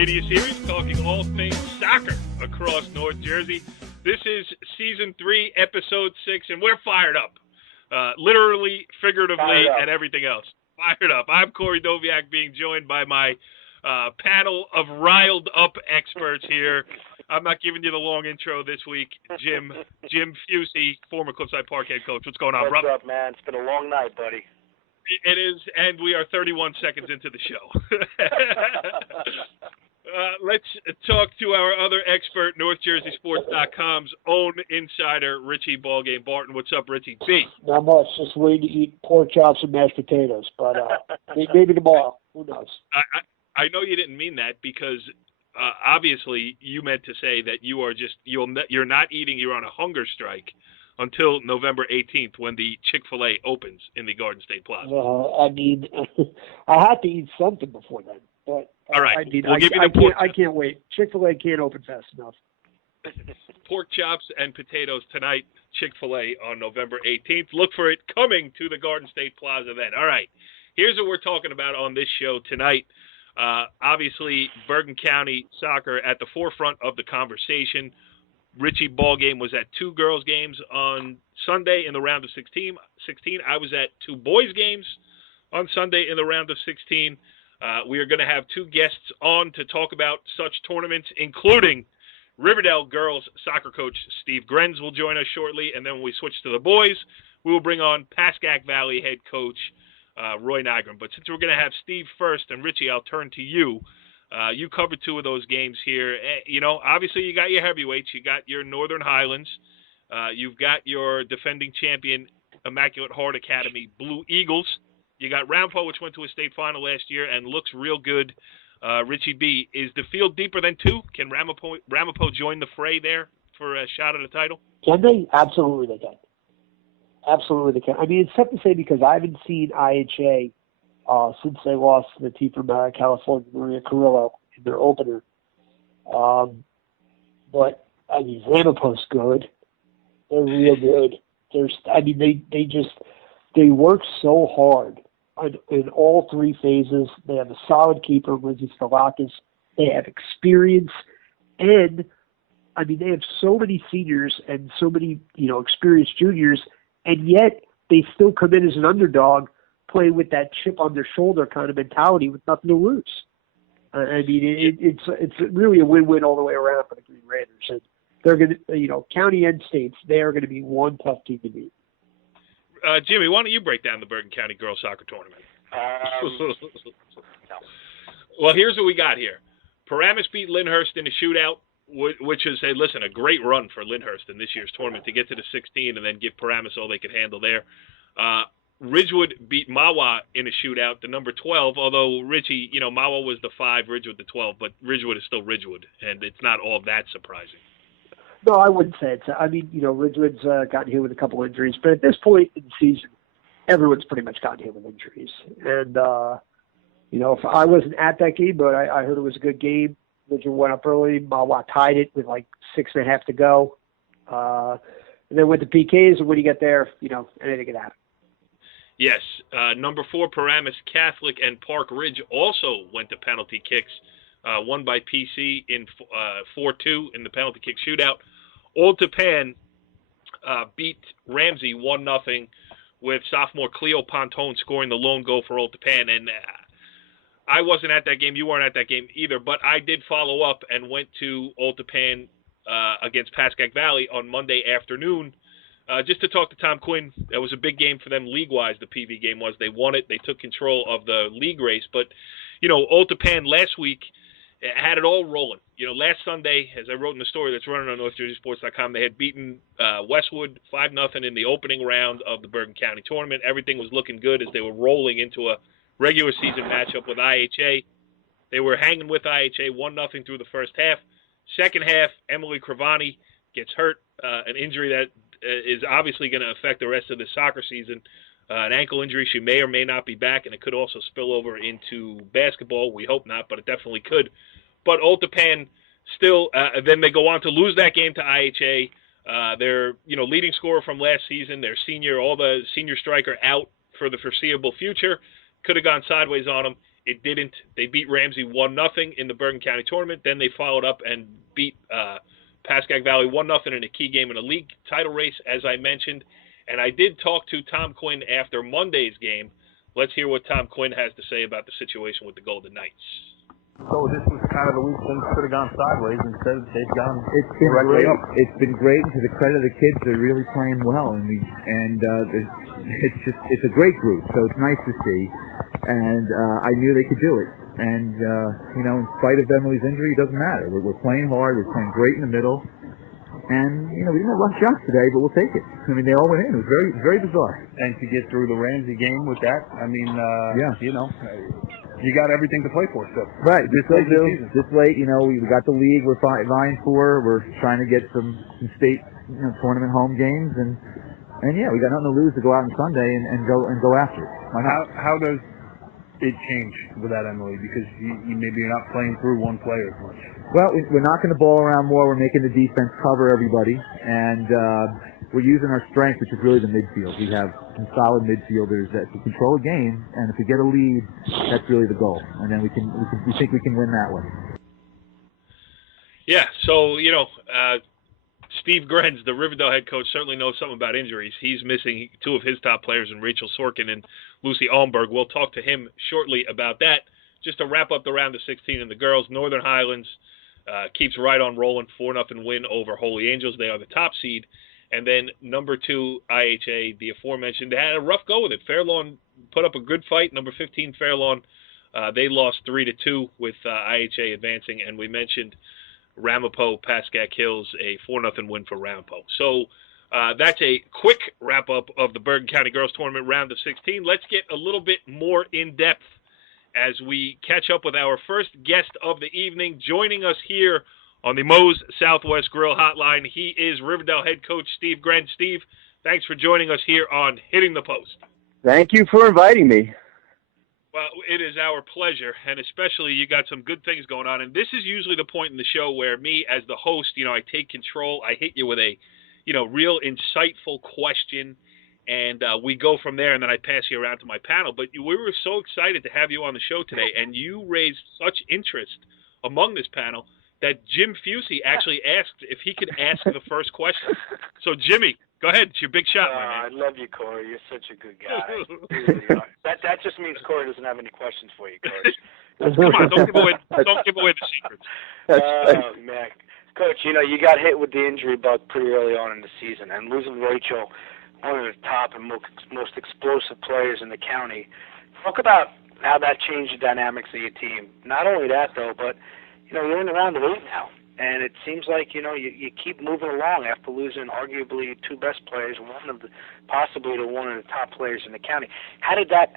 media series talking all things soccer across North Jersey. This is Season 3, Episode 6, and we're fired up. Literally, figuratively, and everything else. Fired up. I'm Corey Doviak, being joined by my panel of riled-up experts here. I'm not giving you the long intro this week. Jim Fusey, former Cliffside Park head coach. What's going on, What's up, man? It's been a long night, buddy. It is, and we are 31 seconds into the show. Let's talk to our other expert, NorthJerseySports.com's own insider, Richie Ballgame Barton. What's up, Richie? B. Not much. Just waiting to eat pork chops and mashed potatoes. But maybe tomorrow. Who knows? I know you didn't mean that because obviously you meant to say that you are just you're not eating. You're on a hunger strike until November 18th when the Chick-fil-A opens in the Garden State Plaza. I mean, I have to eat something before then. But all right, I can't wait. Chick-fil-A can't open fast enough. Pork chops and potatoes tonight, Chick-fil-A on November 18th. Look for it coming to the Garden State Plaza then. All right, here's what we're talking about on this show tonight. Obviously, Bergen County soccer at the forefront of the conversation. Richie Ballgame was at 2 girls' games on Sunday in the round of 16. I was at 2 boys' games on Sunday in the round of 16. We are going to have 2 guests on to talk about such tournaments, including Riverdale girls soccer coach Steve Grenz will join us shortly. And then when we switch to the boys, we will bring on Pascack Valley head coach Roy Nygren. But since we're going to have Steve first, and Richie, I'll turn to you. You covered 2 of those games here. You know, obviously you got your heavyweights. You got your Northern Highlands. You've got your defending champion, Immaculate Heart Academy, Blue Eagles. You got Ramapo, which went to a state final last year and looks real good. Richie B., is the field deeper than 2? Can Ramapo join the fray there for a shot at a title? Can they? Absolutely they can. Absolutely they can. I mean, it's tough to say because I haven't seen IHA since they lost to the team from California, Maria Carrillo, in their opener. But, I mean, Ramapo's good. They're real good. They work so hard in all 3 phases. They have a solid keeper, Lindsay Stalakis. They have experience. And, I mean, they have so many seniors and so many, experienced juniors, and yet they still come in as an underdog, play with that chip on their shoulder kind of mentality with nothing to lose. I mean, it's really a win-win all the way around for the Green Raiders. And they're going to, county and states, they are going to be one tough team to beat. Jimmy, why don't you break down the Bergen County girls soccer tournament? No. Well, here's what we got here. Paramus beat Lyndhurst in a shootout, which is, a great run for Lyndhurst in this year's tournament to get to the 16 and then give Paramus all they could handle there. Ridgewood beat Mawa in a shootout, the number 12, although Richie, Mawa was the 5, Ridgewood the 12, but Ridgewood is still Ridgewood, and it's not all that surprising. No, I wouldn't say it. I mean, Ridgewood's gotten hit with a couple injuries, but at this point in the season, everyone's pretty much gotten hit with injuries. And, if I wasn't at that game, but I heard it was a good game. Ridgewood went up early. Mawa tied it with 6.5 to go. And then went to PKs, and when you get there, anything can happen. Yes. Number 4, Paramus Catholic and Park Ridge also went to penalty kicks, won by PC in 4-2 in the penalty kick shootout. Old Tapan beat Ramsey 1-0 with sophomore Cleo Pontone scoring the lone goal for Old Tapan. And I wasn't at that game. You weren't at that game either. But I did follow up and went to Old Tapan against Pascack Valley on Monday afternoon just to talk to Tom Quinn. That was a big game for them league-wise, the PV game was. They won it. They took control of the league race. But, Old Tapan last week had it all rolling. Last Sunday, as I wrote in the story that's running on NorthJerseySports.com, they had beaten Westwood 5-0 in the opening round of the Bergen County tournament. Everything was looking good as they were rolling into a regular season matchup with IHA. They were hanging with IHA 1-0 through the first half. Second half, Emily Cravani gets hurt, an injury that is obviously going to affect the rest of the soccer season. An ankle injury. She may or may not be back, and it could also spill over into basketball. We hope not, but it definitely could. But Old Tapan still, then they go on to lose that game to IHA. Their leading scorer from last season, their senior, all the senior striker out for the foreseeable future. Could have gone sideways on them. It didn't. They beat Ramsey 1-0 in the Bergen County tournament. Then they followed up and beat Pascack Valley 1-0 in a key game in a league title race, as I mentioned. And I did talk to Tom Quinn after Monday's game. Let's hear what Tom Quinn has to say about the situation with the Golden Knights. So this was kind of the week things could have gone sideways. Instead, they've gone It's been directly great. up. It's been great, and to the credit of the kids, they're really playing well, and it's a great group. So it's nice to see, and I knew they could do it. And in spite of Emily's injury, it doesn't matter. We're playing hard. We're playing great in the middle, and we didn't have a lot of shots today, but we'll take it. I mean, they all went in. It was very, very bizarre. And to get through the Ramsey game with that, I mean, yeah. You got everything to play for still. Right, This late in the season. This late, we got the league we're vying for. We're trying to get some state tournament home games, and yeah, we got nothing to lose to go out on Sunday and go after it. How does it change with that, Emily? Because maybe you're not playing through one player as much. Well, we're knocking the ball around more. We're making the defense cover everybody, and we're using our strength, which is really the midfield. We have some solid midfielders that can control a game, and if we get a lead, that's really the goal. And then we think we can win that one. Yeah, so, Steve Grenz, the Riverdale head coach, certainly knows something about injuries. He's missing two of his top players in Rachel Sorkin and Lucy Almberg. We'll talk to him shortly about that. Just to wrap up the round of 16 in the girls, Northern Highlands keeps right on rolling, 4-0 win over Holy Angels. They are the top seed. And then number 2, IHA, the aforementioned, they had a rough go with it. Fairlawn put up a good fight. Number 15, Fairlawn, they lost 3-2 with IHA advancing. And we mentioned Ramapo, Pascack Hills, a 4-0 win for Ramapo. So that's a quick wrap-up of the Bergen County Girls Tournament round of 16. Let's get a little bit more in-depth as we catch up with our first guest of the evening. Joining us here on the Moe's Southwest Grill Hotline, he is Riverdale head coach Steve Grenz. Steve, thanks for joining us here on Hitting the Post. Thank you for inviting me. Well, it is our pleasure, and especially you got some good things going on. And this is usually the point in the show where me, as the host, I take control. I hit you with a, real insightful question, and we go from there, and then I pass you around to my panel. But we were so excited to have you on the show today, and you raised such interest among this panel that Jim Fusey actually asked if he could ask the first question. So, Jimmy, go ahead. It's your big shot, my man. I love you, Corey. You're such a good guy. Really, that just means Corey doesn't have any questions for you, Coach. Come on, don't give away the secrets. Oh, man. Coach, you got hit with the injury bug pretty early on in the season, and losing Rachel, one of the top and most explosive players in the county. Talk about how that changed the dynamics of your team. Not only that, though, but you're in the round of 8 now, and it seems like you keep moving along after losing arguably 2 best players, possibly one of the top players in the county. How did that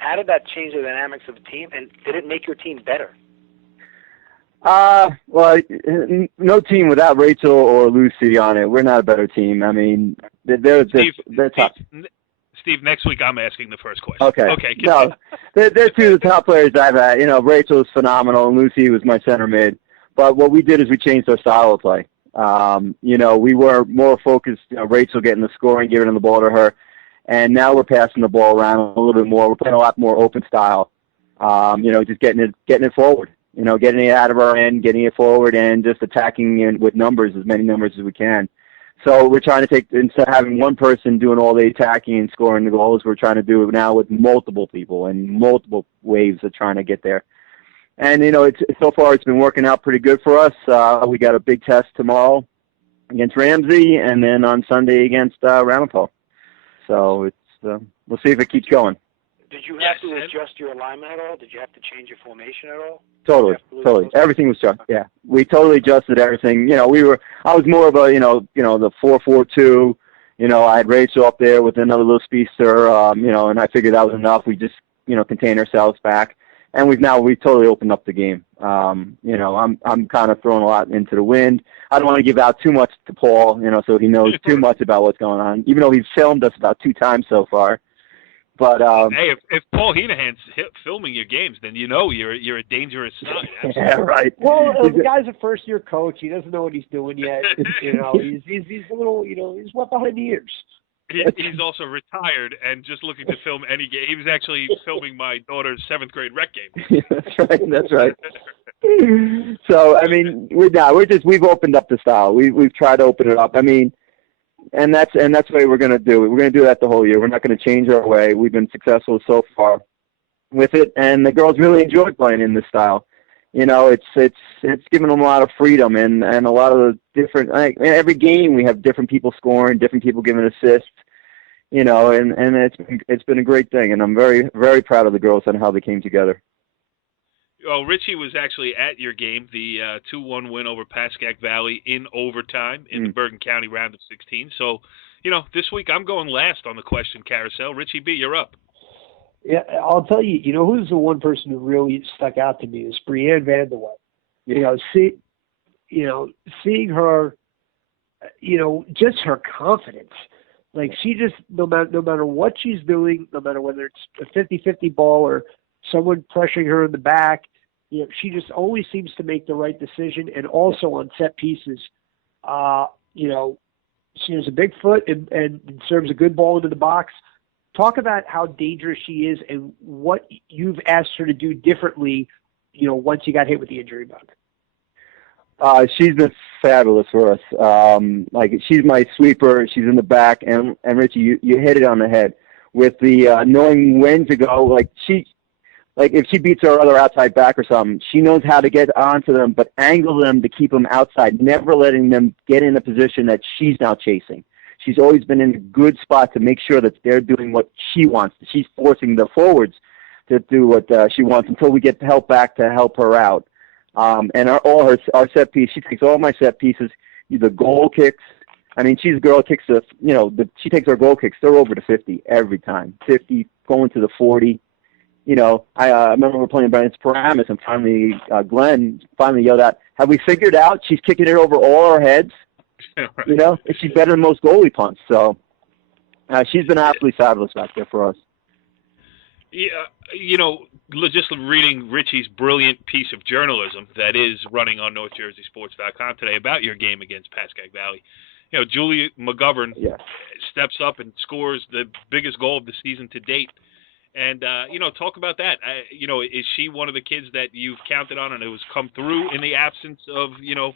change the dynamics of the team, and did it make your team better? Well, no team without Rachel or Lucy on it. We're not a better team. I mean, they're top. Steve, next week I'm asking the first question. Okay. No, they're 2 of the top players I've had. Rachel is phenomenal, and Lucy was my center mid. But what we did is we changed our style of play. We were more focused, Rachel getting the scoring, giving the ball to her. And now we're passing the ball around a little bit more. We're playing a lot more open style. Just getting it forward. Getting it out of our end, getting it forward, and just attacking with numbers, as many numbers as we can. So we're trying to instead of having one person doing all the attacking and scoring the goals, we're trying to do it now with multiple people and multiple waves of trying to get there. And, so far it's been working out pretty good for us. We got a big test tomorrow against Ramsey and then on Sunday against Ramapo. So we'll see if it keeps going. Did you have to adjust your alignment at all? Did you have to change your formation at all? Totally. Everything was just, yeah. We totally adjusted everything. I was more of a, the 4-4-2. I had Rachel up there with another little speedster, and I figured that was enough. We just, contain ourselves back. And we've totally opened up the game. I'm kind of throwing a lot into the wind. I don't want to give out too much to Paul, so he knows too much about what's going on, even though he's filmed us about 2 times so far. But hey, if Paul Heenahan's filming your games, then you're a dangerous son. Yeah, right. Well, the guy's a first-year coach. He doesn't know what he's doing yet. He's a little, he's wet behind the ears. He's also retired and just looking to film any game. He was actually filming my daughter's 7th grade rec game. That's right. So I mean, we've opened up the style. We've tried to open it up. I mean, and that's the way we're going to do it. We're going to do that the whole year. We're not going to change our way. We've been successful so far with it, and the girls really enjoy playing in this style. You know, it's given them a lot of freedom and a lot of the different. Every game we have different people scoring, different people giving assists. You know, and it's been a great thing, and I'm very, very proud of the girls and how they came together. Well, Richie was actually at your game, the 2-1 win over Pascack Valley in overtime in the Bergen County round of 16. So, you know, this week I'm going last on the question carousel. Richie B, you're up. Yeah, I'll tell you, you know, who's the one person who really stuck out to me is Brianne Vanderwey. Seeing her, you know, just her confidence. Like, she just, no matter what she's doing, no matter whether it's a 50-50 ball or someone pressuring her in the back, you know, she just always seems to make the right decision. And also on set pieces, you know, she has a big foot and serves a good ball into the box. Talk about how dangerous she is and what you've asked her to do differently, you know, once you got hit with the injury bug. She's been fabulous for us. Like, she's my sweeper. She's in the back, and Richie, you hit it on the head with the knowing when to go. Like if she beats her other outside back or something, she knows how to get onto them, but angle them to keep them outside, never letting them get in a position that she's now chasing. She's always been in a good spot to make sure that they're doing what she wants. She's forcing the forwards to do what she wants until we get help back to help her out. And our set piece, she takes all my set pieces, the goal kicks. I mean, she's a girl who kicks she takes our goal kicks. They're over to 50 every time, 50 going to the 40. You know, I remember we were playing Bergen Paramus, and finally Glenn finally yelled out, "Have we figured out she's kicking it over all our heads?" You know, she's better than most goalie punts. So she's been absolutely fabulous back there for us. Yeah, you know, just reading Richie's brilliant piece of journalism that is running on NorthJerseySports.com today about your game against Pascack Valley. You know, Julie McGovern steps up and scores the biggest goal of the season to date. And, you know, talk about that. You know, is she one of the kids that you've counted on and it was come through in the absence of, you know,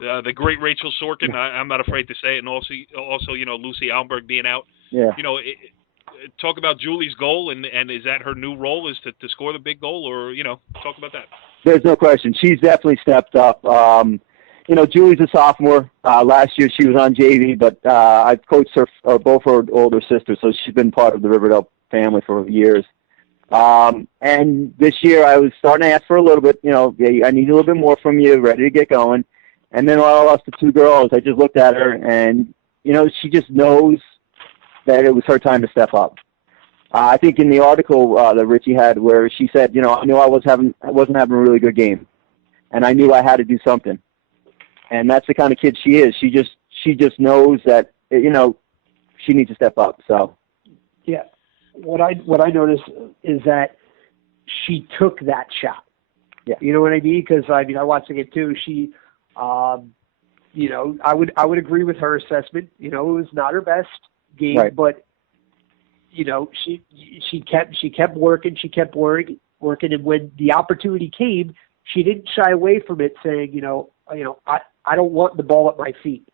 the great Rachel Sorkin? I'm not afraid to say it. And also, you know, Lucy Almberg being out. Yeah. You know, talk about Julie's goal, and is that her new role, is to score the big goal, or, you know, talk about that. There's no question. She's definitely stepped up. You know, Julie's a sophomore. Last year she was on JV, but I've coached both her older sisters, so she's been part of the Riverdale family for years. And this year I was starting to ask for a little bit, you know, I need a little bit more from you, ready to get going. And then when I lost the 2 girls, I just looked at her, and, you know, she just knows that it was her time to step up. I think in the article that Richie had, where she said, you know, I knew I wasn't having a really good game, and I knew I had to do something. And that's the kind of kid she is. She just knows that, you know, she needs to step up. So, yeah, what I noticed is that she took that shot. Yeah, you know what I mean? Because I watched the game too. She, you know, I would agree with her assessment. You know, it was not her best game, right, but, you know, she kept working, and when the opportunity came, she didn't shy away from it, saying, you know, I don't want the ball at my feet.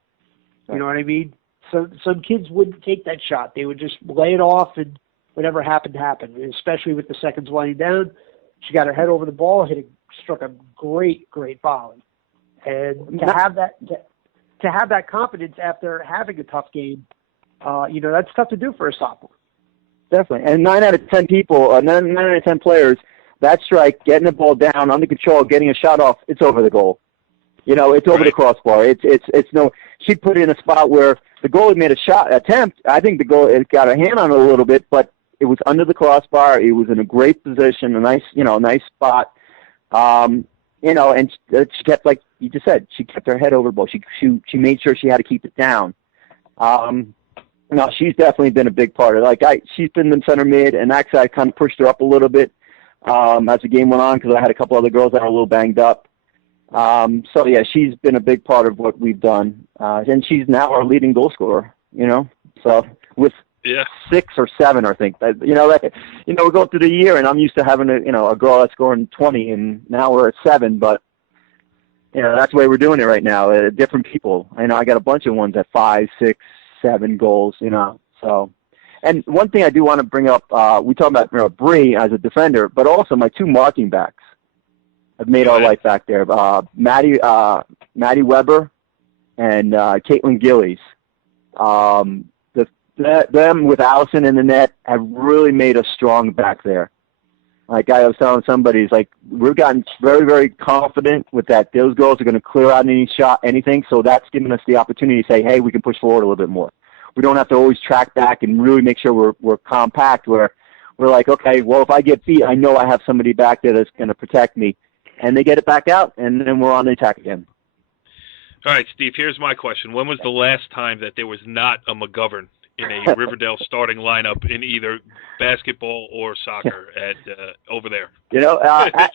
Right. You know what I mean? So some kids wouldn't take that shot. They would just lay it off, and whatever happened, especially with the seconds winding down. She got her head over the ball, struck a great volley. And to have that confidence after having a tough game, you know, that's tough to do for a sophomore. Definitely. And 9 out of 10 people, 9 out of 10 players, that strike, getting the ball down, under control, getting a shot off, it's over the goal. You know, it's over the crossbar. It's no. She put it in a spot where the goalie made a shot attempt. I think the goalie got a hand on it a little bit, but it was under the crossbar. It was in a great position, a nice spot. You know, and she kept, like you just said, she kept her head over the ball. She made sure she had to keep it down. No, she's definitely been a big part of it. She's been in center mid, and actually I kind of pushed her up a little bit as the game went on, because I had a couple other girls that were a little banged up. So yeah, she's been a big part of what we've done, and she's now our leading goal scorer. You know, so with 6 or 7, I think. You know, we go through the year, and I'm used to having a girl that's scoring 20, and now we're at 7. But you know, that's the way we're doing it right now. Different people. I know I got a bunch of ones at 5, 6, 7 goals. You know, so. And one thing I do want to bring up, we talk about Bree as a defender, but also my 2 marking backs have made our life back there. Maddie Weber and Caitlin Gillies. Them with Allison in the net have really made us strong back there. Like I was telling somebody, it's like we've gotten very, very confident with that. Those girls are going to clear out anything. So that's given us the opportunity to say, hey, we can push forward a little bit more. We don't have to always track back and really make sure we're compact. Where we're like, okay, well, if I get beat, I know I have somebody back there that's going to protect me, and they get it back out, and then we're on the attack again. All right, Steve. Here's my question: when was the last time that there was not a McGovern in a Riverdale starting lineup in either basketball or soccer at over there? You know,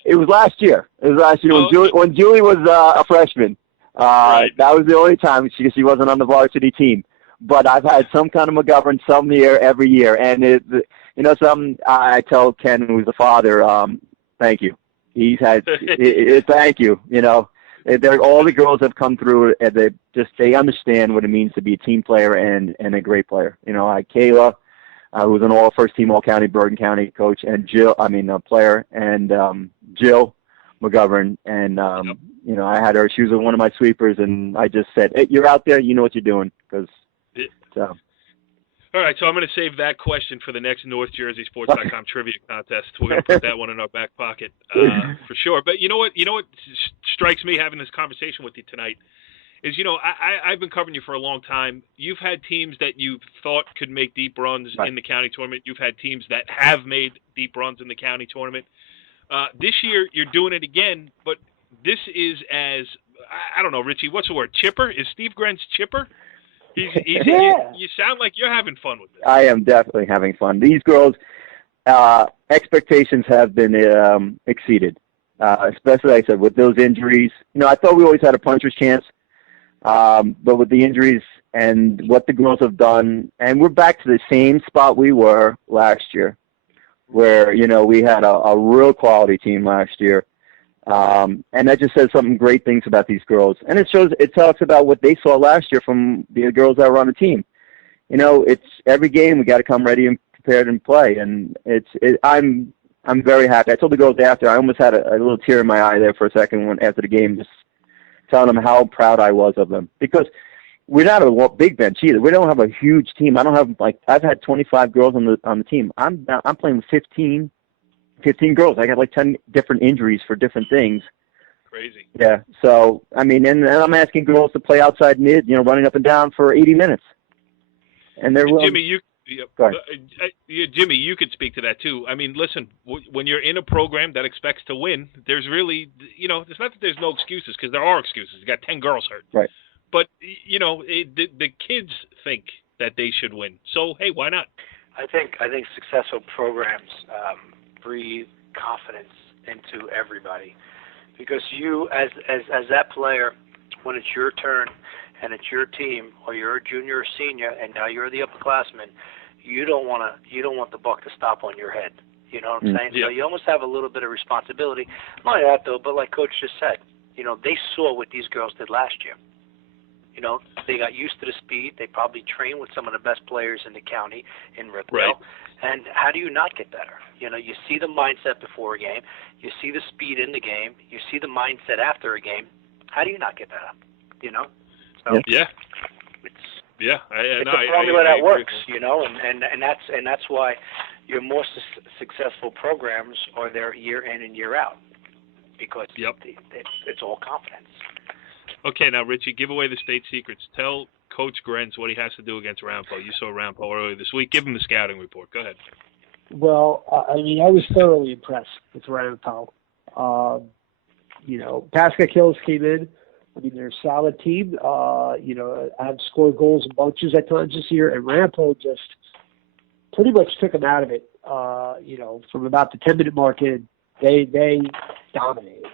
it was last year. When Julie was a freshman. Right. That was the only time she wasn't on the varsity team. But I've had some kind of McGovern some year, every year. And, I tell Ken, who's the father, thank you. He's had, thank you. You know, all the girls have come through, and they understand what it means to be a team player and a great player. You know, like Kayla, who was an first team all-county, Bergen County coach, and player, and Jill McGovern. And, you know, I had her, she was one of my sweepers, and I just said, hey, you're out there, you know what you're doing, because so. All right, so I'm going to save that question for the next NorthJerseySports.com trivia contest. We're going to put that one in our back pocket for sure. But you know what strikes me having this conversation with you tonight is, you know, I've been covering you for a long time. You've had teams that you thought could make deep runs in the county tournament. You've had teams that have made deep runs in the county tournament. This year, you're doing it again, but this is as, I don't know, Richie, what's the word, chipper? Is Steve Grenz chipper? You sound like you're having fun with this. I am definitely having fun. These girls, expectations have been exceeded, especially, like I said, with those injuries. You know, I thought we always had a puncher's chance, but with the injuries and what the girls have done, and we're back to the same spot we were last year, where, you know, we had a real quality team last year. And that just says some great things about these girls. And it talks about what they saw last year from the girls that were on the team. You know, it's every game we got to come ready and prepared and play. And I'm very happy. I told the girls after, I almost had a little tear in my eye there for a second after the game, just telling them how proud I was of them. Because we're not a big bench either. We don't have a huge team. I don't have, I've had 25 girls on the team. I'm playing with 15 girls. I got 10 different injuries for different things. Crazy. Yeah. So, I mean, and I'm asking girls to play outside mid, you know, running up and down for 80 minutes. And they're Jimmy, Jimmy, you could speak to that too. I mean, listen, when you're in a program that expects to win, there's really, you know, it's not that there's no excuses, because there are excuses. You got 10 girls hurt. Right. But, you know, the kids think that they should win. So, hey, why not? I think successful programs breathe confidence into everybody, because you as that player, when it's your turn and it's your team, or you're a junior or senior and now you're the upperclassman, you don't want the buck to stop on your head. You know what I'm saying? Yeah. So you almost have a little bit of responsibility. Not only that though, but like Coach just said, you know, they saw what these girls did last year. You know, they got used to the speed. They probably trained with some of the best players in the county in Riverdale. Right. And how do you not get better? You know, you see the mindset before a game. You see the speed in the game. You see the mindset after a game. How do you not get better? You know? So yeah. It's a formula that works, you know, and that's why your more successful programs are there year in and year out, because it's all confidence. Okay, now, Richie, give away the state secrets. Tell Coach Grenz what he has to do against Rampo. You saw Rampo earlier this week. Give him the scouting report. Go ahead. Well, I mean, I was thoroughly impressed with Rampo. You know, Pascack Hills came in. I mean, they're a solid team. You know, I've scored goals in bunches at times this year, and Rampo just pretty much took them out of it. You know, from about the 10-minute mark in, they dominated.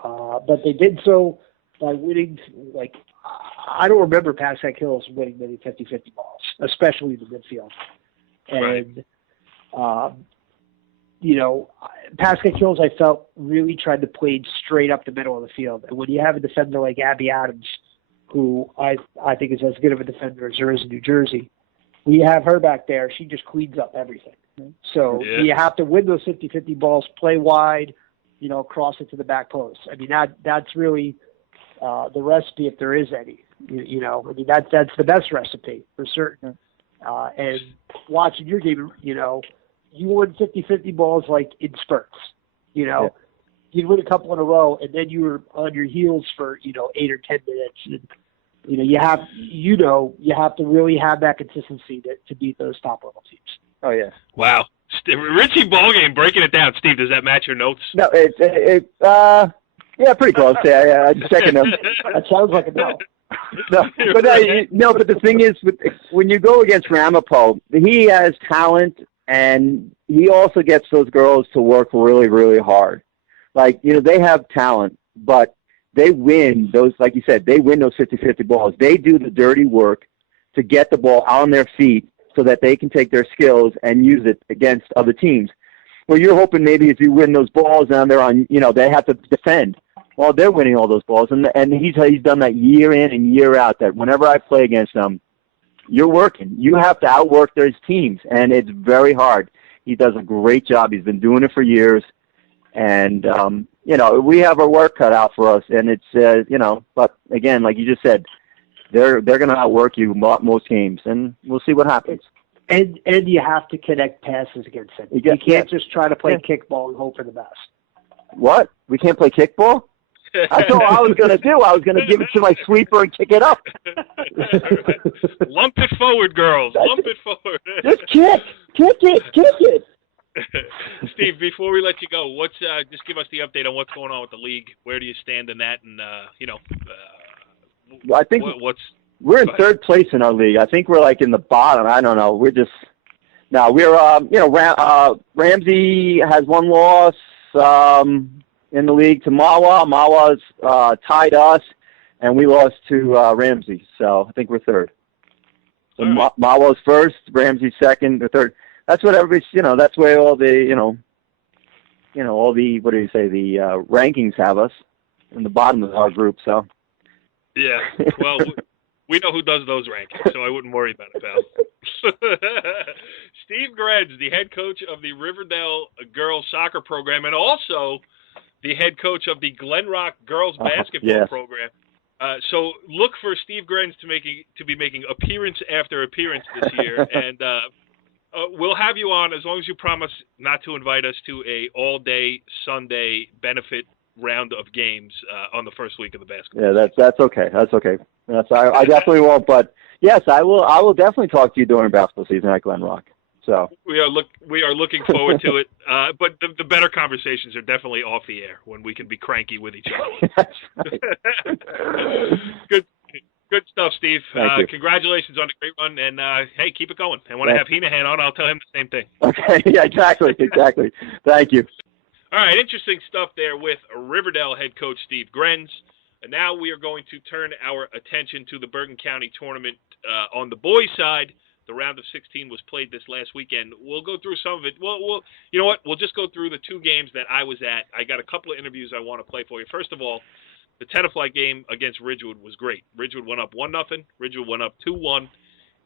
But they did so by winning, I don't remember Pascack Hills winning many 50-50 balls, especially in the midfield. And, Pascack Hills, I felt, really tried to play straight up the middle of the field. And when you have a defender like Abby Adams, who I think is as good of a defender as there is in New Jersey, when you have her back there, she just cleans up everything. So you have to win those 50-50 balls, play wide, cross it to the back post. I mean, that's really the recipe, if there is any. That's the best recipe for certain. And watching your game, you won 50-50 balls like in spurts. You'd win a couple in a row, and then you were on your heels for 8 or 10 minutes. And, you have to really have that consistency to beat those top level teams. Oh yeah. Wow. Richie Ballgame breaking it down. Steve, does that match your notes? No, yeah, pretty close. Yeah, I'm checking them. That sounds like a no. But the thing is, when you go against Ramapo, he has talent, and he also gets those girls to work really, really hard. Like, they have talent, but they win those, like you said, they win those 50-50 balls. They do the dirty work to get the ball on their feet so that they can take their skills and use it against other teams. Well, you're hoping maybe if you win those balls and they're on, they have to defend. Well, they're winning all those balls, and he's done that year in and year out. That whenever I play against them, you're working. You have to outwork those teams, and it's very hard. He does a great job. He's been doing it for years, and we have our work cut out for us. And it's but again, like you just said, they're going to outwork you most games, and we'll see what happens. And you have to connect passes against them. You can't just try to play kickball and hope for the best. What? We can't play kickball? That's all I was going to do. I was going to give it to my sweeper and kick it up. Lump it forward, girls. Lump it forward. Just kick it. Steve, before we let you go, just give us the update on what's going on with the league. Where do you stand in that? And I think we're in third place in our league. I think we're like in the bottom. I don't know. Ramsey has one loss in the league to Mawa. Mawa's tied us, and we lost to Ramsey. So I think we're third. So right. Mawa's first, Ramsey second, or third. That's what everybody's. That's where all the all the the rankings have us in the bottom of our group. So. Yeah. Well. We know who does those rankings, so I wouldn't worry about it, pal. Steve Grenz, the head coach of the Riverdale girls soccer program, and also the head coach of the Glen Rock girls basketball program. So look for Steve Grenz to be making appearance after appearance this year, and we'll have you on as long as you promise not to invite us to a all-day Sunday benefit round of games on the first week of the basketball. Yeah, that's okay. That's okay. I definitely won't. But yes, I will. I will definitely talk to you during basketball season at Glen Rock. So we are looking forward to it. But the better conversations are definitely off the air when we can be cranky with each other. That's right. Good stuff, Steve. Congratulations on the great run, and hey, keep it going. And when I have Heenahan on, I'll tell him the same thing. Okay. Yeah. Exactly. Thank you. All right, interesting stuff there with Riverdale head coach Steve Grenz. And now we are going to turn our attention to the Bergen County tournament on the boys' side. The round of 16 was played this last weekend. We'll go through some of it. Well, you know what? We'll just go through the two games that I was at. I got a couple of interviews I want to play for you. First of all, the Tenafly game against Ridgewood was great. Ridgewood went up 1-0. Ridgewood went up 2-1.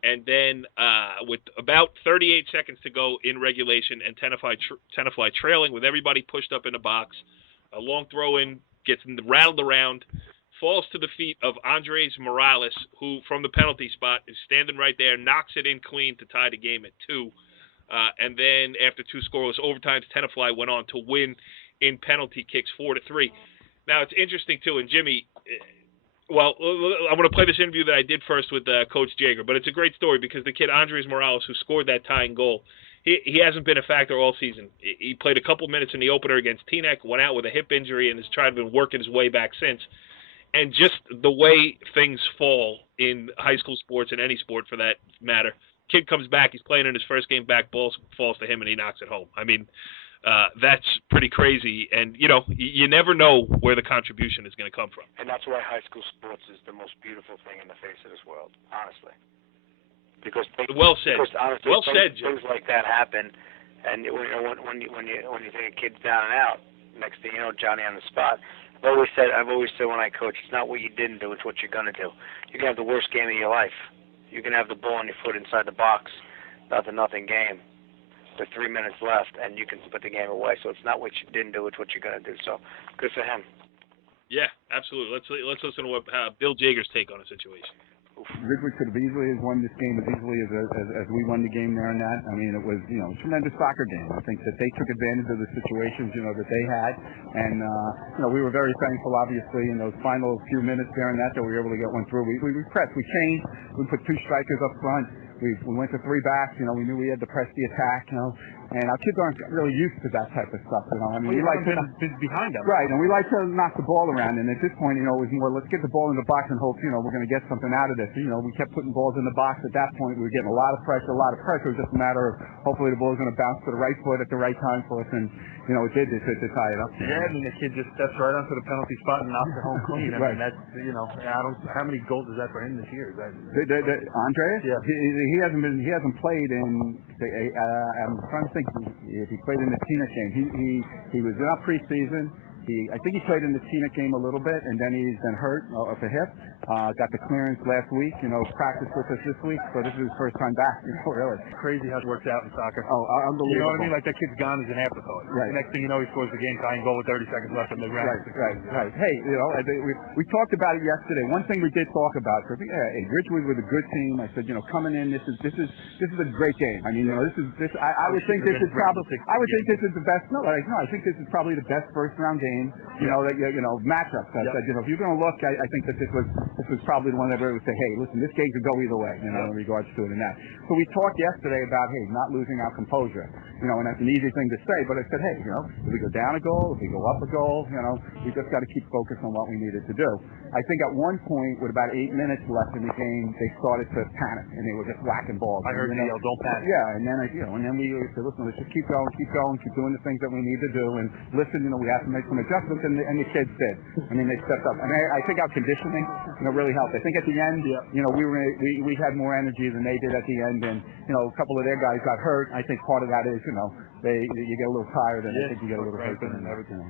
And then with about 38 seconds to go in regulation and Tenafly trailing with everybody pushed up in the box, a long throw in, gets rattled around, falls to the feet of Andres Morales, who from the penalty spot is standing right there, knocks it in clean to tie the game at 2. And then after 2 scoreless overtimes, Tenafly went on to win in penalty kicks 4-3. Now it's interesting too, and Jimmy, well, I'm going to play this interview that I did first with Coach Jager, but it's a great story because the kid Andres Morales, who scored that tying goal, he hasn't been a factor all season. He played a couple minutes in the opener against Teaneck, went out with a hip injury, and has tried to working his way back since. And just the way things fall in high school sports and any sport for that matter, kid comes back, he's playing in his first game back, ball falls to him, and he knocks it home. I mean, that's pretty crazy. And, you never know where the contribution is going to come from. And that's why high school sports is the most beautiful thing in the face of this world, honestly. Because well said. Because honestly, well said, things like that happen, and when you think a kid's down and out, next thing you know, Johnny on the spot. I've always said when I coach, it's not what you didn't do, it's what you're gonna do. You can have the worst game of your life. You can have the ball on your foot inside the box, nothing game. There's 3 minutes left, and you can put the game away. So it's not what you didn't do, it's what you're gonna do. So good for him. Yeah, absolutely. Let's listen to what Bill Jager's take on the situation. Ridgewood could have easily won this game as easily as we won the game there on that. I mean, it was, a tremendous soccer game. I think that they took advantage of the situations, that they had. And, we were very thankful, obviously, in those final few minutes there and that we were able to get one through. We pressed, we changed, we put 2 strikers up front. We went to 3 backs, we knew we had to press the attack, and our kids aren't really used to that type of stuff, I mean, we like to behind them. Right, and we like to knock the ball around, and at this point, it was more, let's get the ball in the box and hope, we're going to get something out of this. We kept putting balls in the box. At that point, we were getting a lot of pressure. It was just a matter of hopefully the ball was going to bounce to the right foot at the right time for us, and, it did to tie it up. Yeah, I mean, the kid just steps right onto the penalty spot and knocks it home clean. I Right. mean, that's, how many goals is that for him this year? Andreas? Yeah. He hasn't played in, I'm trying to think if he played in the Tina game. He was in our preseason. I think he played in the Tina game a little bit, and then he's been hurt of the hip. Got the clearance last week, practiced with us this week, so this is his first time back, really. Crazy how it works out in soccer. Oh, unbelievable. You know what I mean? Like, that kid's gone as an afterthought. Right. The next thing you know, he scores the game-tying goal with 30 seconds left in the round. Right. Hey, we talked about it yesterday. One thing we did talk about, Ridgewood was a good team. I said, coming in, this is a great game. I mean, I would think this is probably, the best. I think this is probably the best first-round game. Matchups. I said, if you're going to look, I think that this was probably the one that everybody would say, hey, listen, this game could go either way, in regards to it and that. So we talked yesterday about, hey, not losing our composure, and that's an easy thing to say, but I said, hey, if we go down a goal, if we go up a goal, we just got to keep focused on what we needed to do. I think at one point, with about 8 minutes left in the game, they started to panic, and they were just whacking balls. I heard you yell, don't panic. Yeah, and then we said, listen, let's just keep going, keep doing the things that we need to do, and listen, we have to make some adjustments, and the kids did. I mean, they stepped up. And I think our conditioning, really helped. I think at the end, we had more energy than they did at the end, and, a couple of their guys got hurt. I think part of that is, you get a little tired, and I think you get a little hurt and everything.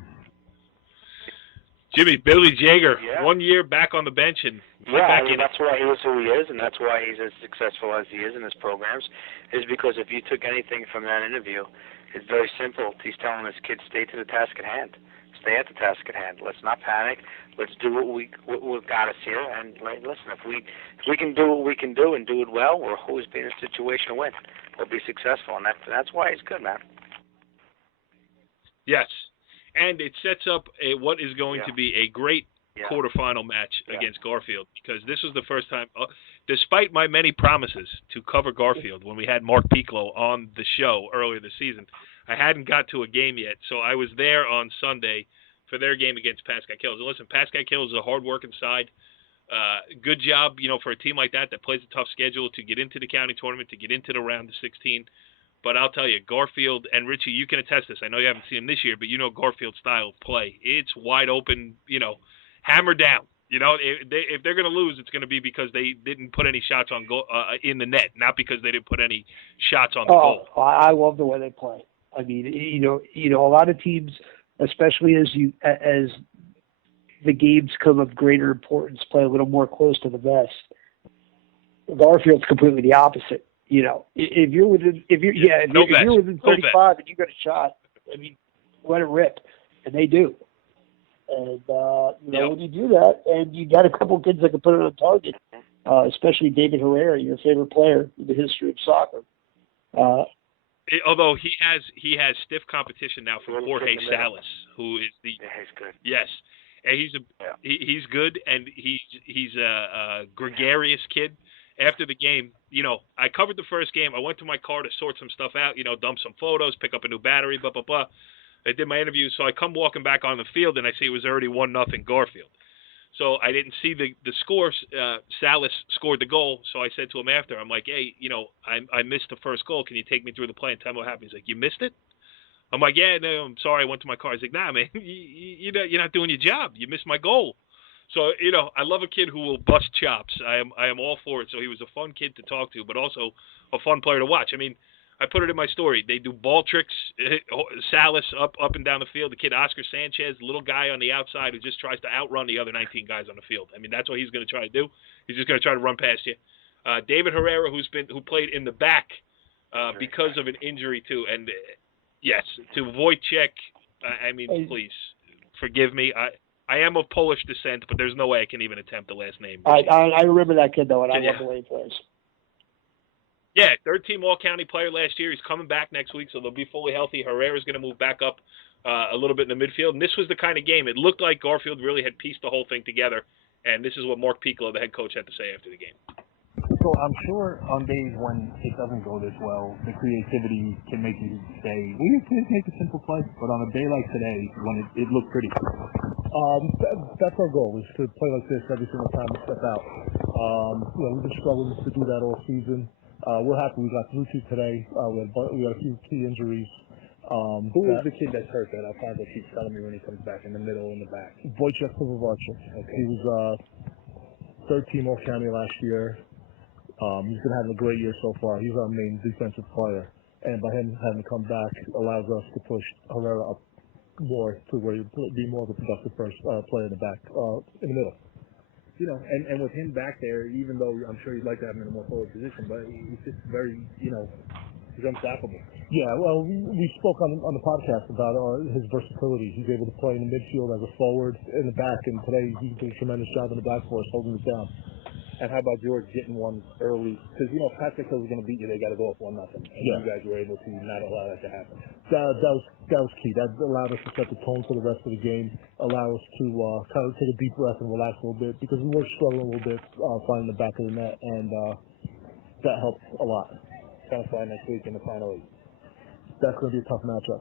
Jimmy, Billy Jager, 1 year back on the bench and back in. That's why he is who he is, and that's why he's as successful as he is in his programs, is because if you took anything from that interview, it's very simple. He's telling his kids, stay to the task at hand. Stay at the task at hand. Let's not panic. Let's do what got us here. And listen, if we can do what we can do and do it well, we'll always be in a situation to win. We'll be successful, and that's why he's good, man. Yes, and it sets up what is going to be a great quarterfinal match against Garfield, because this was the first time, despite my many promises to cover Garfield when we had Mark Piccolo on the show earlier this season, I hadn't got to a game yet, so I was there on Sunday for their game against Pascack Hills. And listen, Pascack Hills is a hard-working side. Good job, for a team like that plays a tough schedule to get into the county tournament, to get into the round of 16. But I'll tell you, Garfield, and Richie, you can attest this. I know you haven't seen him this year, but Garfield's style of play. It's wide open, hammer down. If they're going to lose, it's going to be because they didn't put any shots on goal in the net, not because they didn't put any shots on the goal. I love the way they play. I mean, a lot of teams, especially as the games come of greater importance, play a little more close to the vest. Garfield's completely the opposite. If you're within 35 and you got a shot, I mean, let it rip, and they do. And when you do that, and you got a couple of kids that can put it on target, especially David Herrera, your favorite player in the history of soccer. Although he has stiff competition now from Jorge Salas, who is the he's good. Yes, and he's good, and he's a gregarious kid. After the game, I covered the first game. I went to my car to sort some stuff out, dump some photos, pick up a new battery, blah blah blah. I did my interview, so I come walking back on the field, and I see it was already 1-0 Garfield. So I didn't see the score. Salas scored the goal, so I said to him after, I'm like, hey, I missed the first goal. Can you take me through the play and tell me what happened? He's like, you missed it? I'm like, yeah, no, I'm sorry, I went to my car. He's like, nah, man, you're not doing your job. You missed my goal. So, I love a kid who will bust chops. I am all for it. So he was a fun kid to talk to, but also a fun player to watch. I mean, I put it in my story. They do ball tricks, Salas up and down the field. The kid Oscar Sanchez, the little guy on the outside who just tries to outrun the other 19 guys on the field. I mean, that's what he's going to try to do. He's just going to try to run past you. David Herrera, who played in the back because of an injury too. And yes, to Wojciech, I mean, please forgive me. I am of Polish descent, but there's no way I can even attempt the last name. I remember that kid, though, and I love the way he plays. Yeah, third-team All-County player last year. He's coming back next week, so they'll be fully healthy. Herrera's going to move back up a little bit in the midfield. And this was the kind of game. It looked like Garfield really had pieced the whole thing together, and this is what Mark Piccolo, the head coach, had to say after the game. So I'm sure on days when it doesn't go this well, the creativity can make you say, we just make a simple play. But on a day like today, when it looked pretty. That's our goal, is to play like this every single time we step out. We've been struggling to do that all season. We're happy we got through to today. We had a few key injuries. Who is the kid that's hurt that Alfonso keeps telling me when he comes back, in the middle and the back? Wojciech Pivovarczyk. Okay. He was third-team All-County last year. He's been having a great year so far. He's our main defensive player. And by him having to come back allows us to push Herrera up more to where he'd be more of a productive player in the back, in the middle. And with him back there, even though I'm sure you'd like to have him in a more forward position, but he's just very, he's unstoppable. Yeah, well, we spoke on the podcast about his versatility. He's able to play in the midfield as a forward, in the back, and today he did a tremendous job in the back for us, holding it down. And how about George getting one early? Because, if Pascack was going to beat you, they got to go up 1-0. And you guys were able to not allow that to happen. That was key. That allowed us to set the tone for the rest of the game, allow us to kind of take a deep breath and relax a little bit, because we were struggling a little bit finding the back of the net, and that helped a lot. Qualify next week in the final 8. That's going to be a tough matchup.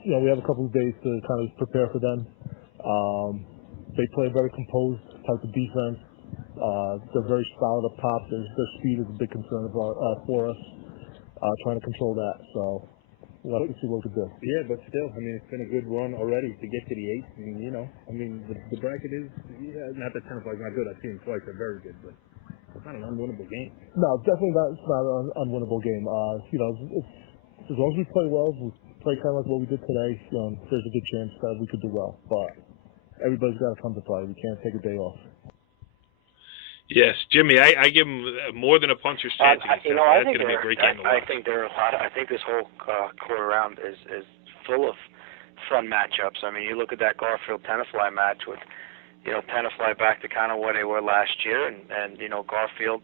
We have a couple of days to kind of prepare for them. They play a very composed type of defense. They're very solid up top. Their speed is a big concern for us, trying to control that. So we'll have to see what we can do. Yeah, but still, it's been a good run already to get to the 8th. The bracket is, not that Tenafly is not good. I've seen them twice. They're very good, but it's not an unwinnable game. No, definitely not. It's not an unwinnable game. As long as we play well, we play kind of like what we did today, there's a good chance that we could do well. But everybody's got to come to play. We can't take a day off. Yes, Jimmy, I give him more than a puncher's chance. I think there are a lot. I think this whole quarter round is full of fun matchups. You look at that Garfield Tenafly match with, Tenafly back to kind of where they were last year, and Garfield.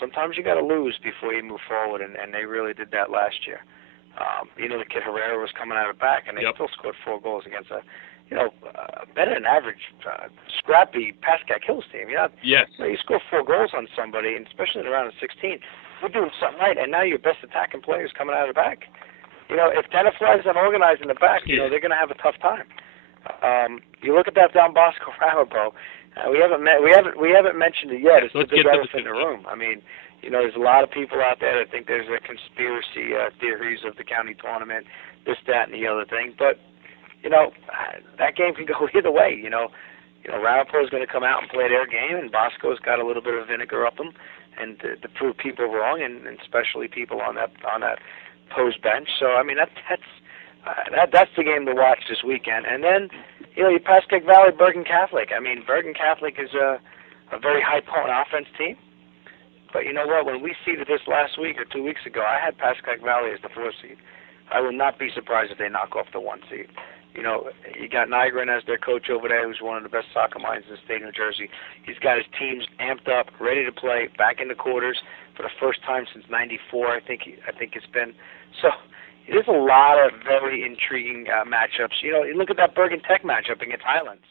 Sometimes you got to lose before you move forward, and they really did that last year. The kid Herrera was coming out of back, and they still scored 4 goals against a better than average, scrappy Pascack Hills team. Yes. You score 4 goals on somebody, and especially in the round of 16, you're doing something right, and now your best attacking player is coming out of the back. If Tenafly is unorganized in the back, they're going to have a tough time. You look at that Don Bosco Ramabo. We haven't mentioned it yet. It's the big elephant in the room. There's a lot of people out there that think there's a conspiracy theories of the county tournament, this, that, and the other thing, but that game can go either way. Ramapo is going to come out and play their game, and Bosco's got a little bit of vinegar up them, and to prove people wrong, and especially people on that post bench. So that's the game to watch this weekend. And then you Pascack Valley, Bergen Catholic. Bergen Catholic is a very high-potent offense team. But you know what? When we seeded this last week or 2 weeks ago, I had Pascack Valley as the 4 seed. I would not be surprised if they knock off the 1 seed. You got Nygren as their coach over there, who's one of the best soccer minds in the state of New Jersey. He's got his teams amped up, ready to play, back in the quarters for the first time since '94. I think it's been. So there's a lot of very intriguing matchups. You look at that Bergen Tech matchup against Highlands.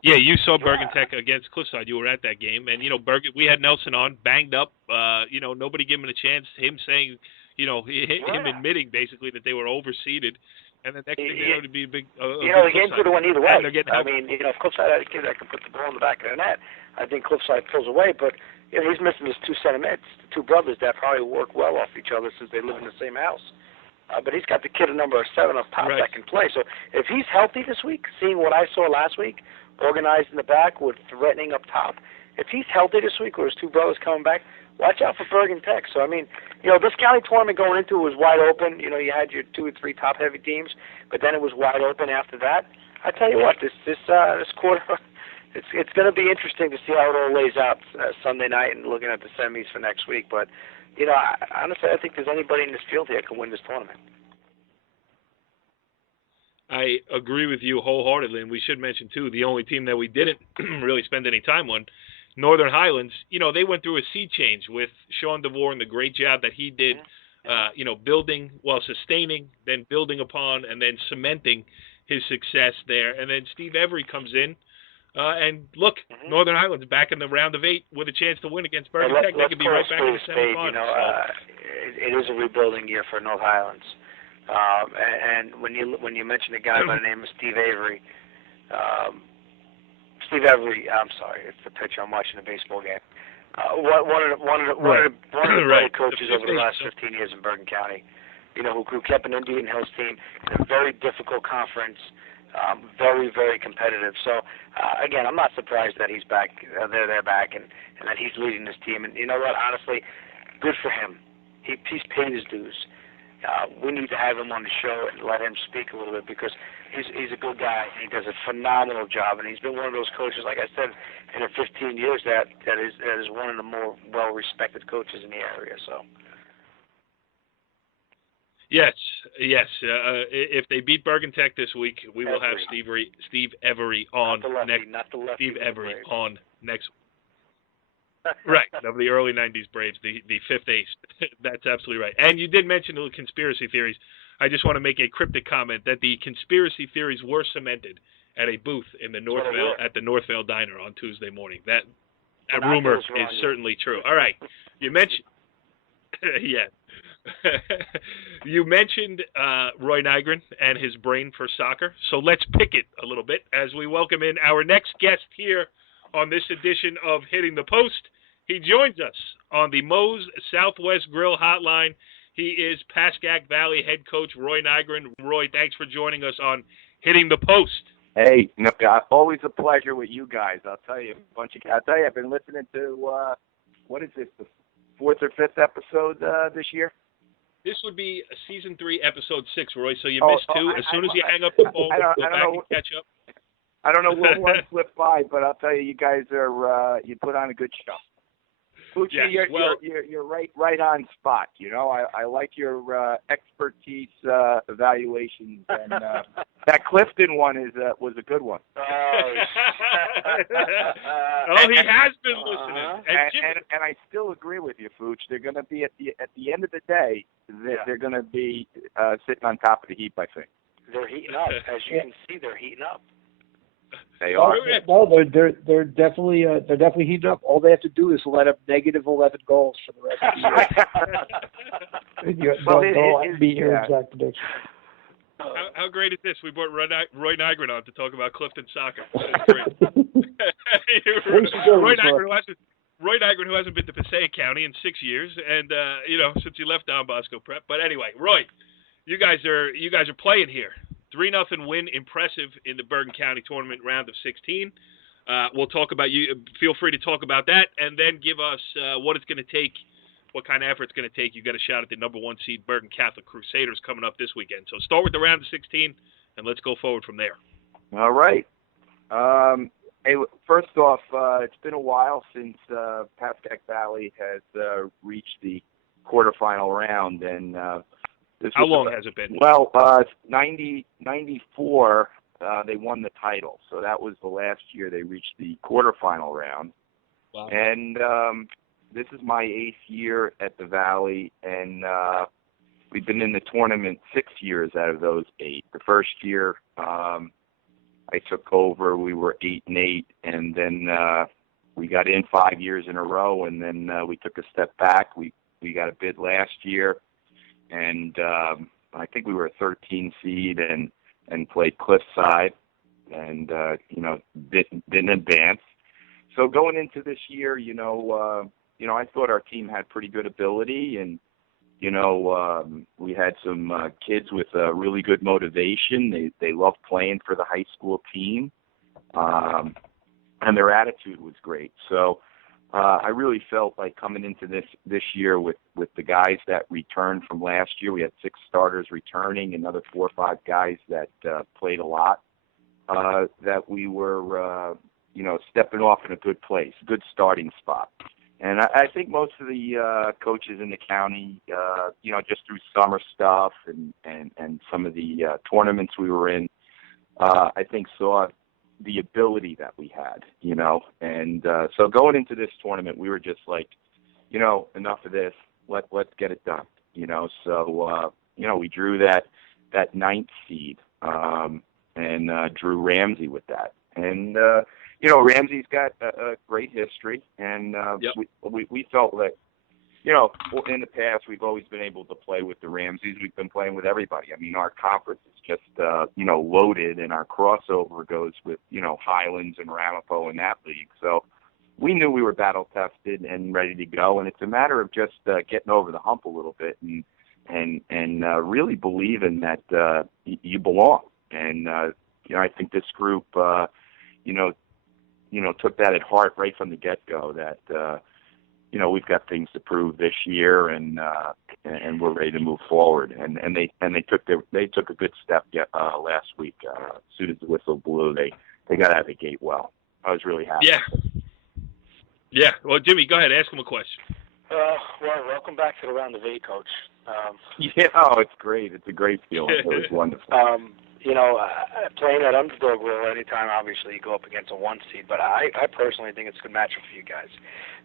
Yeah, you saw Bergen Tech against Cliffside. You were at that game, and Bergen. We had Nelson on, banged up. Nobody gave him a chance. Him saying. Him admitting basically that they were overseeded. And the next thing they know, to be a big. The game could have went either way. I mean, if Cliffside had a kid that could put the ball in the back of the net, I think Cliffside pulls away. But he's missing his two center mids, the two brothers that probably work well off each other since they live in the same house. But he's got the kid at number 7 up top that can play. So if he's healthy this week, seeing what I saw last week, organized in the back with threatening up top, if he's healthy this week with his two brothers coming back, watch out for Bergen Tech. So, I mean, this county tournament going into it was wide open. You had your 2 or 3 top-heavy teams, but then it was wide open after that. I tell you what, this quarter, it's going to be interesting to see how it all lays out Sunday night and looking at the semis for next week. But, honestly, I think there's anybody in this field here that can win this tournament. I agree with you wholeheartedly, and we should mention, too, the only team that we didn't really spend any time on, Northern Highlands, they went through a sea change with Sean DeVore and the great job that he did, building while sustaining, then building upon, and then cementing his success there. And then Steve Every comes in, and look, Northern Highlands back in the round of 8 with a chance to win against Bergen Tech. They could be right back in the semifinals. It is a rebuilding year for North Highlands. And when you mention a guy by the name of Steve Avery, I'm sorry, it's the pitcher. I'm watching a baseball game. One of the great coaches over the last 15 years in Bergen County, who kept an Indian Hills team in a very difficult conference, very, very competitive. So, again, I'm not surprised that he's back. They're back, and that he's leading this team. And you know what? Honestly, good for him. He's paid his dues. We need to have him on the show and let him speak a little bit because he's a good guy and he does a phenomenal job, and he's been one of those coaches, like I said, in the 15 years that is one of the more well-respected coaches in the area. So. Yes. If they beat Bergen Tech this week, we will have Steve Every on Steve Every on next. Right, of the early 90s Braves, the fifth ace. That's absolutely right. And you did mention the conspiracy theories. I just want to make a cryptic comment that the conspiracy theories were cemented at a booth in the Northvale Diner on Tuesday morning. That rumor is certainly true. All right, you mentioned you mentioned Roy Nygren and his brain for soccer. So let's pick it a little bit as we welcome in our next guest here on this edition of Hitting the Post. He joins us on the Moe's Southwest Grill Hotline. He is Pascack Valley head coach Roy Nygren. Roy, thanks for joining us on Hitting the Post. Hey, always a pleasure with you guys. I'll tell you, I've been listening to what is this, the 4th or 5th episode this year? This would be season 3, episode 6, Roy. So you missed 2. As soon as you hang up the phone, go back and catch up. I don't know what one slipped by, but I'll tell you, you guys are you put on a good show. Pucci, yes, you're right on spot. I like your expertise evaluations, and that Clifton one was a good one. Oh, he has been listening, and I still agree with you, Pooch. They're going to be at the end of the day. They're going to be sitting on top of the heap. I think they're heating up, as you can see. They're heating up. They are. No, they're definitely heating up. All they have to do is let up negative 11 goals for the rest of the year. Be your exact prediction. How great is this? We brought Roy Nygren on to talk about Clifton soccer. That's great. Roy Nygren, who hasn't been to Passaic County in 6 years, and since he left Don Bosco Prep. But anyway, Roy, you guys are playing here. 3-0 win, impressive in the Bergen County tournament round of 16. We'll talk about you. Feel free to talk about that, and then give us what it's going to take, what kind of effort it's going to take. You got a shot at the number 1 seed Bergen Catholic Crusaders coming up this weekend. So start with the round of 16, and let's go forward from there. All right. Hey, first off, it's been a while since Pascack Valley has reached the quarterfinal round, and how long has it been? Well, 94, they won the title. So that was the last year they reached the quarterfinal round. Wow. And this is my 8th year at the Valley, and we've been in the tournament 6 years out of those 8. The first year I took over, we were 8-8, and then we got in 5 years in a row, and then we took a step back. We got a bid last year. And I think we were a 13 seed and played Cliffside, and didn't advance. So going into this year, I thought our team had pretty good ability, and we had some kids with really good motivation. They loved playing for the high school team, and their attitude was great. So I really felt like coming into this year with the guys that returned from last year. We had 6 starters returning, another 4 or 5 guys that played a lot. That we were, stepping off in a good place, good starting spot. And I think most of the coaches in the county, just through summer stuff and some of the tournaments we were in, I think saw the ability that we had, And so going into this tournament, we were just like, enough of this. Let's get it done, So, we drew that 9th seed and drew Ramsey with that. And, Ramsey's got a great history, and we felt that, in the past we've always been able to play with the Ramseys. We've been playing with everybody. I mean, our conference is just, loaded, and our crossover goes with, Highlands and Ramapo in that league. So we knew we were battle-tested and ready to go, and it's a matter of just getting over the hump a little bit and really believing that you belong. And, I think this group, took that at heart right from the get-go that, we've got things to prove this year, and we're ready to move forward. And they took a good step last week. As soon as the whistle blew, they got out of the gate well. I was really happy. Yeah. Well, Jimmy, go ahead. Ask him a question. Well, welcome back to the round of 8, Coach. It's great. It's a great feeling. It was wonderful. Playing that underdog role anytime, obviously, you go up against a 1 seed, but I personally think it's a good matchup for you guys.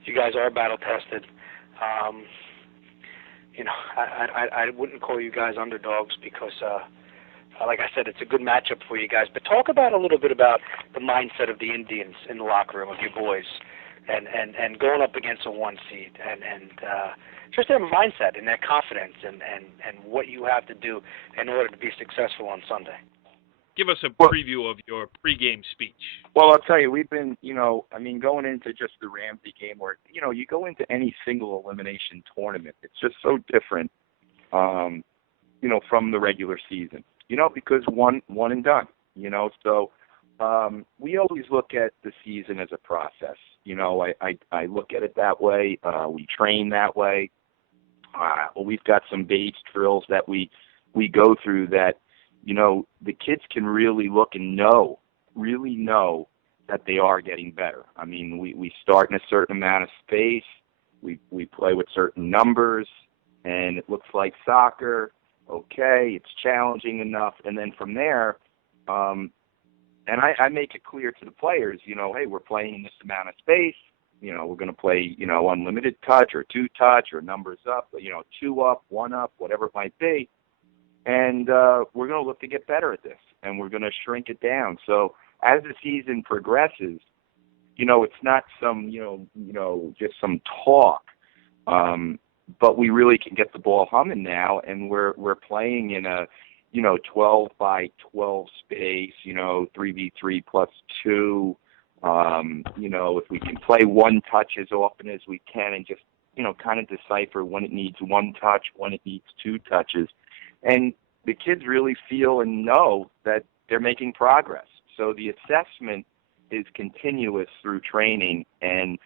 You guys are battle-tested. I wouldn't call you guys underdogs because, like I said, it's a good matchup for you guys. But talk a little bit about the mindset of the Indians in the locker room, of you boys, and going up against a 1 seed, and just their mindset and their confidence and what you have to do in order to be successful on Sunday. Give us a preview of your pregame speech. Well, I'll tell you, we've been, going into just the Ramsey game where, you go into any single elimination tournament, it's just so different, from the regular season, because one and done, so we always look at the season as a process. I look at it that way. We train that way. We've got some base drills that we go through that, the kids can really look and know that they are getting better. I mean, we start in a certain amount of space. We play with certain numbers, and it looks like soccer. Okay, it's challenging enough. And then from there, and I make it clear to the players, hey, we're playing in this amount of space. We're going to play, unlimited touch or 2 touch or numbers up, 2 up, 1 up, whatever it might be. And we're going to look to get better at this, and we're going to shrink it down. So as the season progresses, it's not some, just some talk, but we really can get the ball humming now, and we're playing in a, 12 by 12 space, 3v3 plus 2. If we can play 1 touch as often as we can and just, kind of decipher when it needs 1 touch, when it needs 2 touches. And the kids really feel and know that they're making progress. So the assessment is continuous through training. And,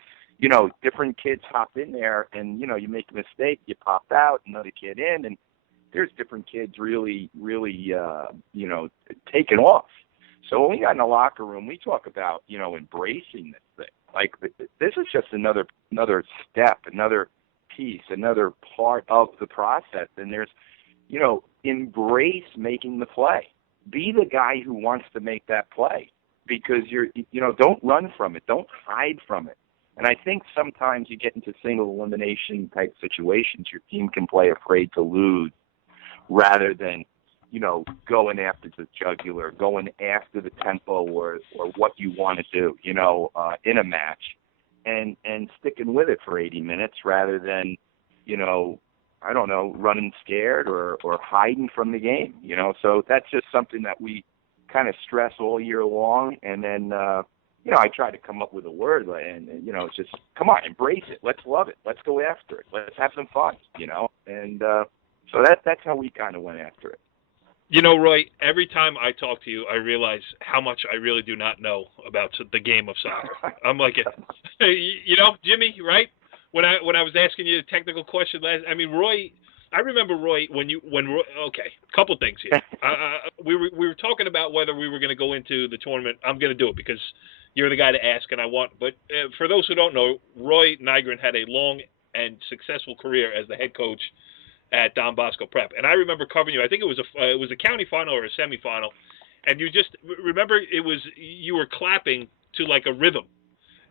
different kids hop in there and, you make a mistake, you pop out, another kid in, and there's different kids really, taking off. So when we got in the locker room, we talk about, embracing this thing. Like, this is just another step, another piece, another part of the process. And there's, embrace making the play. Be the guy who wants to make that play, because don't run from it. Don't hide from it. And I think sometimes you get into single elimination type situations, your team can play afraid to lose rather than, going after the jugular, going after the tempo or what you want to do, in a match, and sticking with it for 80 minutes rather than, I don't know, running scared or hiding from the game, So that's just something that we kind of stress all year long. And then, I try to come up with a word and it's just, come on, embrace it. Let's love it. Let's go after it. Let's have some fun, And so that's how we kind of went after it. Roy, every time I talk to you, I realize how much I really do not know about the game of soccer. I'm like, Jimmy, right? When I was asking you a technical question Roy, I remember Roy okay, a couple things here. We were talking about whether we were going to go into the tournament. I'm going to do it because you're the guy to ask, and I want. But for those who don't know, Roy Nygren had a long and successful career as the head coach at Don Bosco Prep, and I remember covering you. I think it was a county final or a semifinal, and you just remember you were clapping to like a rhythm,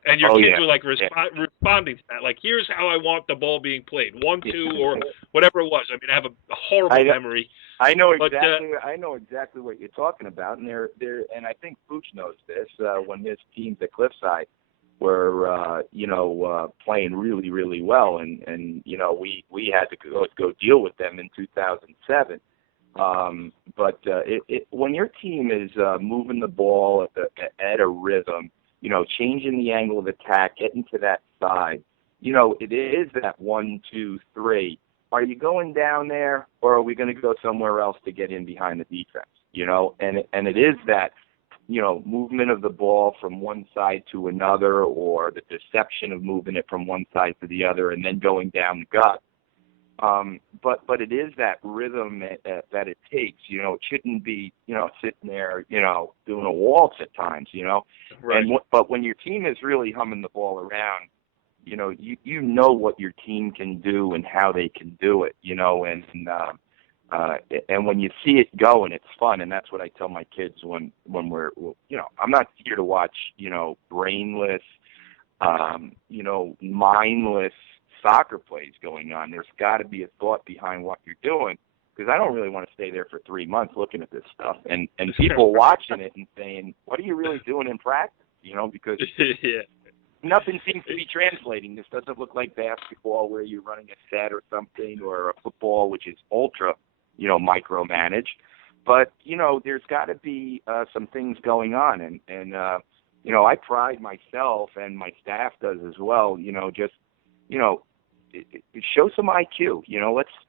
and your kids were like responding to that. Like, here's how I want the ball being played, 1, 2, or whatever it was. I have a horrible memory. I know exactly. I know exactly what you're talking about, and and I think Pooch knows this. When his teams at Cliffside were playing really, really well, and we had to go deal with them in 2007. But when your team is moving the ball at a rhythm, changing the angle of attack, getting to that side, it is that 1, 2, 3. Are you going down there, or are we going to go somewhere else to get in behind the defense? And it is that, movement of the ball from one side to another, or the deception of moving it from one side to the other and then going down the gut. But it is that rhythm that it takes. It shouldn't be, sitting there, doing a waltz at times, Right. But when your team is really humming the ball around, you know what your team can do and how they can do it, and when you see it going, it's fun, and that's what I tell my kids when we're, I'm not here to watch, brainless, mindless soccer plays going on. There's got to be a thought behind what you're doing, because I don't really want to stay there for 3 months looking at this stuff and people watching it and saying, what are you really doing in practice? Because nothing seems to be translating. This doesn't look like basketball where you're running a set or something, or a football, which is ultra, micromanaged. But, there's got to be some things going on. And I pride myself, and my staff does as well, show some IQ.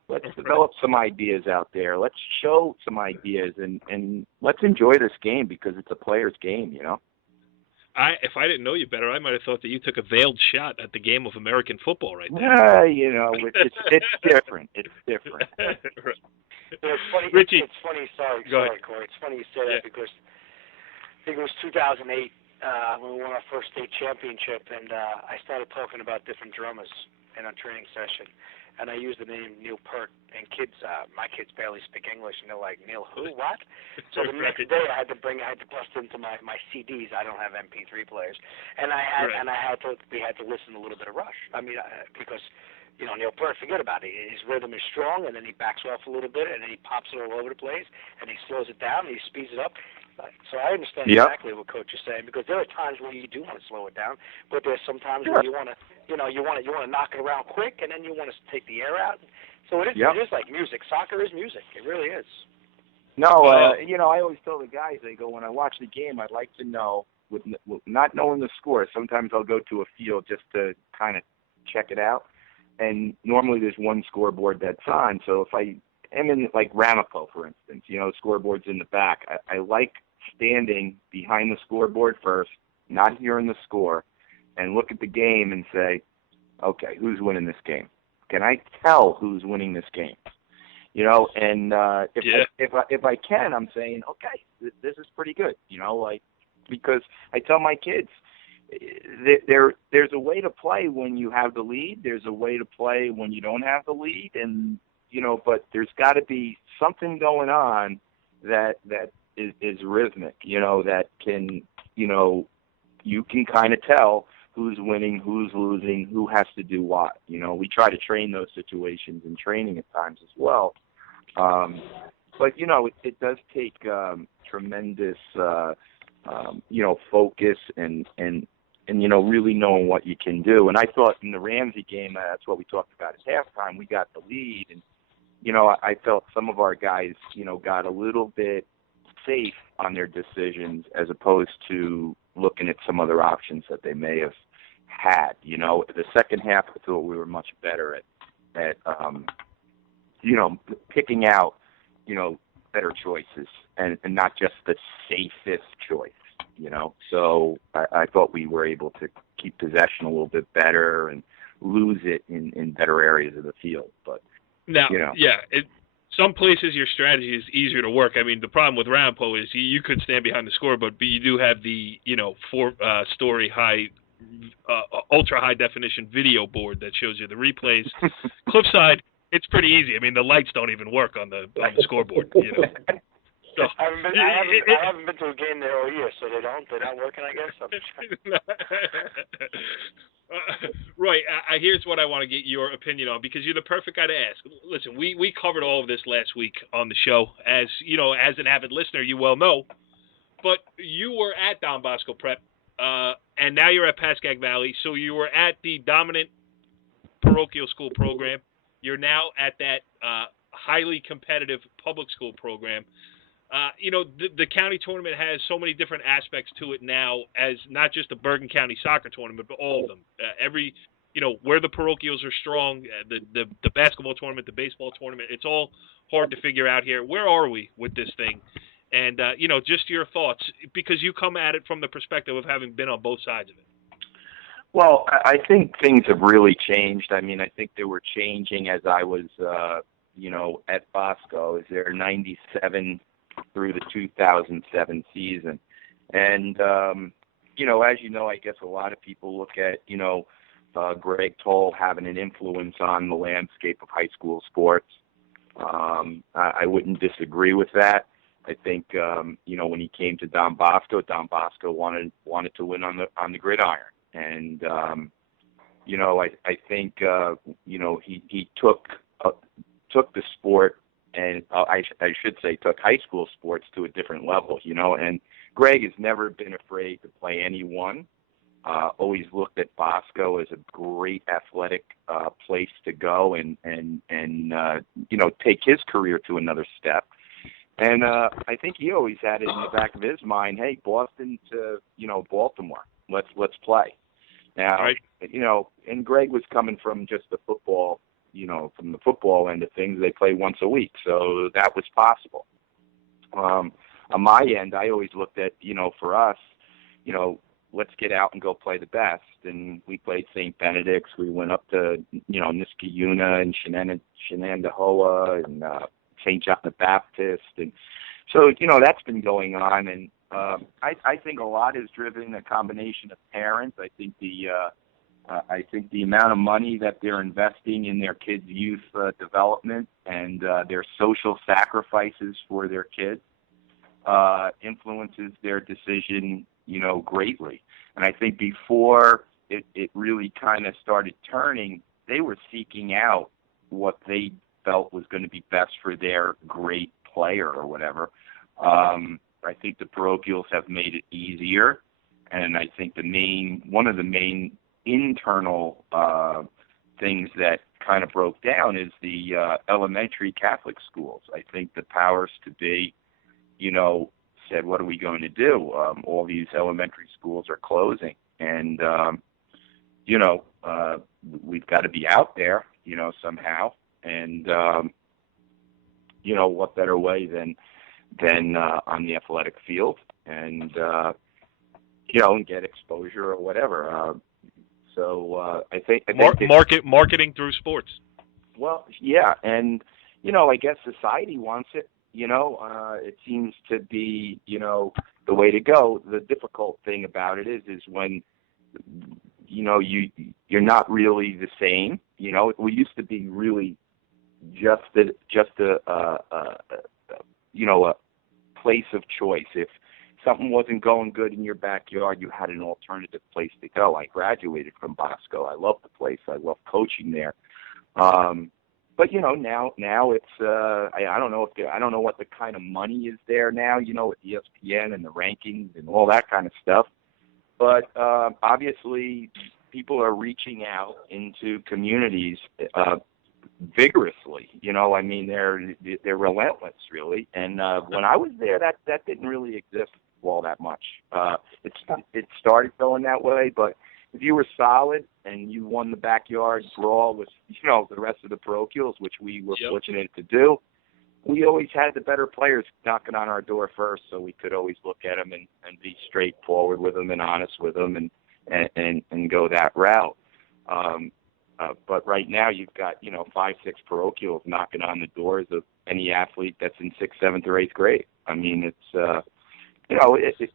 Let's develop some ideas out there. Let's show some ideas, and let's enjoy this game, because it's a player's game, If I didn't know you better, I might have thought that you took a veiled shot at the game of American football right there. It's different. It's different. It's funny. Richie. It's funny. Sorry, Corey. It's funny you say that, because I think it was 2008 when we won our first state championship, and I started talking about different drummers in a training session, and I used the name Neil Peart, and my kids barely speak English, and they're like, Neil who, what? So the next day I had to bust into my CDs. I don't have MP3 players, and we had to listen to a little bit of Rush. Because Neil Peart, forget about it. His rhythm is strong, and then he backs off a little bit, and then he pops it all over the place, and he slows it down, and he speeds it up. So I understand exactly what Coach is saying, because there are times where you do want to slow it down, but there's some times where you want to, you want to knock it around quick, and then you want to take the air out. So it is like music. Soccer is music. It really is. No, I always tell the guys, I go, when I watch the game, I'd like to know, with not knowing the score, sometimes I'll go to a field just to kind of check it out. And normally there's one scoreboard that's on. So if I am in, like, Ramapo, for instance, scoreboard's in the back, I like standing behind the scoreboard first, not hearing the score, and look at the game and say, okay, who's winning this game? Can I tell who's winning this game? And if I can, I'm saying, okay, this is pretty good, because I tell my kids, there's a way to play when you have the lead. There's a way to play when you don't have the lead, and but there's got to be something going on that is rhythmic. That can you can kind of tell who's winning, who's losing, who has to do what. We try to train those situations in training at times as well. But it does take tremendous focus and really knowing what you can do. And I thought in the Ramsey game, that's what we talked about at halftime. We got the lead, and I felt some of our guys, got a little bit safe on their decisions as opposed to looking at some other options that they may have had. The second half, I thought we were much better at picking out, better choices and not just the safest choice. So I thought we were able to keep possession a little bit better and lose it in better areas of the field. But now, some places your strategy is easier to work. I mean, the problem with Rampo is you could stand behind the scoreboard, but you do have the 4-story high, ultra high definition video board that shows you the replays. Cliffside, it's pretty easy. I mean, the lights don't even work on the scoreboard. So, I haven't been to a game there all year, so they're not working, I guess. Right. Here's what I want to get your opinion on, because you're the perfect guy to ask. Listen, we covered all of this last week on the show. As as an avid listener, you well know. But you were at Don Bosco Prep, and now you're at Pascack Valley. So you were at the dominant parochial school program. You're now at that highly competitive public school program. The county tournament has so many different aspects to it now, as not just the Bergen County soccer tournament, but all of them. Where the parochials are strong, the basketball tournament, the baseball tournament, it's all hard to figure out here. Where are we with this thing? And, just your thoughts, because you come at it from the perspective of having been on both sides of it. Well, I think things have really changed. I mean, I think they were changing as I was, at Bosco. I was there 97 through the 2007 season. And, as I guess a lot of people look at, Greg Toll having an influence on the landscape of high school sports. I wouldn't disagree with that. I think, when he came to Don Bosco wanted to win on the gridiron. And, I think, he took the sport, and I should say took high school sports to a different level, and Greg has never been afraid to play anyone. Always looked at Bosco as a great athletic place to go and take his career to another step. And I think he always had it in the back of his mind, hey, Boston to, Baltimore, let's play. Now, right. And Greg was coming from just the football, from the football end of things. They play once a week, so that was possible. On my end, I always looked at, for us, let's get out and go play the best. And we played St. Benedict's. We went up to, Niskayuna and Shenandoah and St. John the Baptist. And so, that's been going on. And I think a lot is driven a combination of parents. I think the amount of money that they're investing in their kids' youth development and their social sacrifices for their kids influences their decision, greatly. And I think before it really kind of started turning, they were seeking out what they felt was going to be best for their great player or whatever. I think the parochials have made it easier, and I think one of the main internal things that kind of broke down is the elementary Catholic schools. I think the powers to be, said, what are we going to do? All these elementary schools are closing, and we've got to be out there, somehow. And what better way than on the athletic field, and and get exposure or whatever. So I think marketing through sports. Well, yeah, and I guess society wants it. It seems to be the way to go. The difficult thing about it is when you're not really the same. We used to be really just a place of choice. If something wasn't going good in your backyard, you had an alternative place to go. I graduated from Bosco. I love the place. I love coaching there. But now it's I don't know what the kind of money is there now. With ESPN and the rankings and all that kind of stuff. but obviously people are reaching out into communities vigorously. I mean, they're relentless, really. And when I was there, that didn't really exist all that much. It started going that way, but if you were solid and you won the backyard brawl with the rest of the parochials, which we were fortunate to do, we always had the better players knocking on our door first, so we could always look at them and be straightforward with them and honest with them and go that route. But right now you've got 5, 6 parochials knocking on the doors of any athlete that's in 6th, 7th, or 8th grade. I mean, it's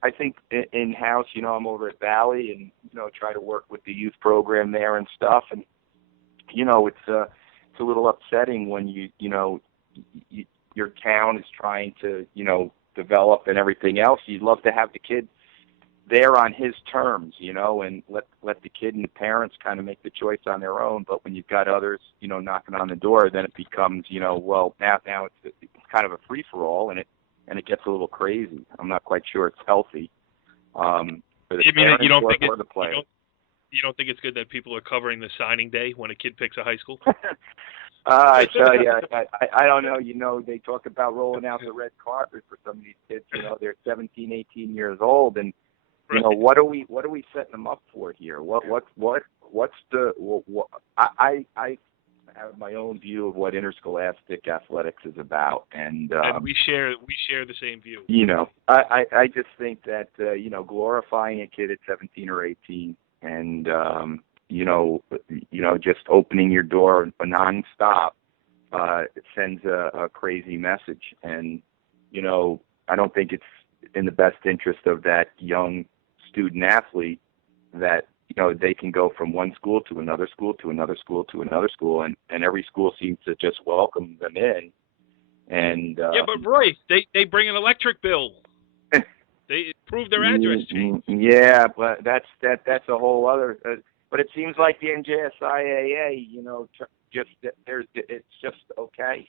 I think in-house, I'm over at Valley and, try to work with the youth program there and stuff. And, it's a little upsetting when your town is trying to, develop and everything else. You'd love to have the kid there on his terms, and let the kid and the parents kind of make the choice on their own. But when you've got others, knocking on the door, then it becomes, well, now it's kind of a free-for-all, and it gets a little crazy. I'm not quite sure it's healthy. For the parents or the players. You don't think it's good that people are covering the signing day when a kid picks a high school? I tell you, I don't know. They talk about rolling out the red carpet for some of these kids. They're 17, 18 years old, and what are we setting them up for here? I have my own view of what interscholastic athletics is about, and we share the same view. I just think that glorifying a kid at 17 or 18, and just opening your door nonstop, it sends a crazy message, and I don't think it's in the best interest of that young student athlete that they can go from one school to another school to another school to another school, and every school seems to just welcome them in. And but Roy, they bring an electric bill. They prove their address change. Yeah, but that's a whole other. But it seems like the NJSIAA, it's just okay,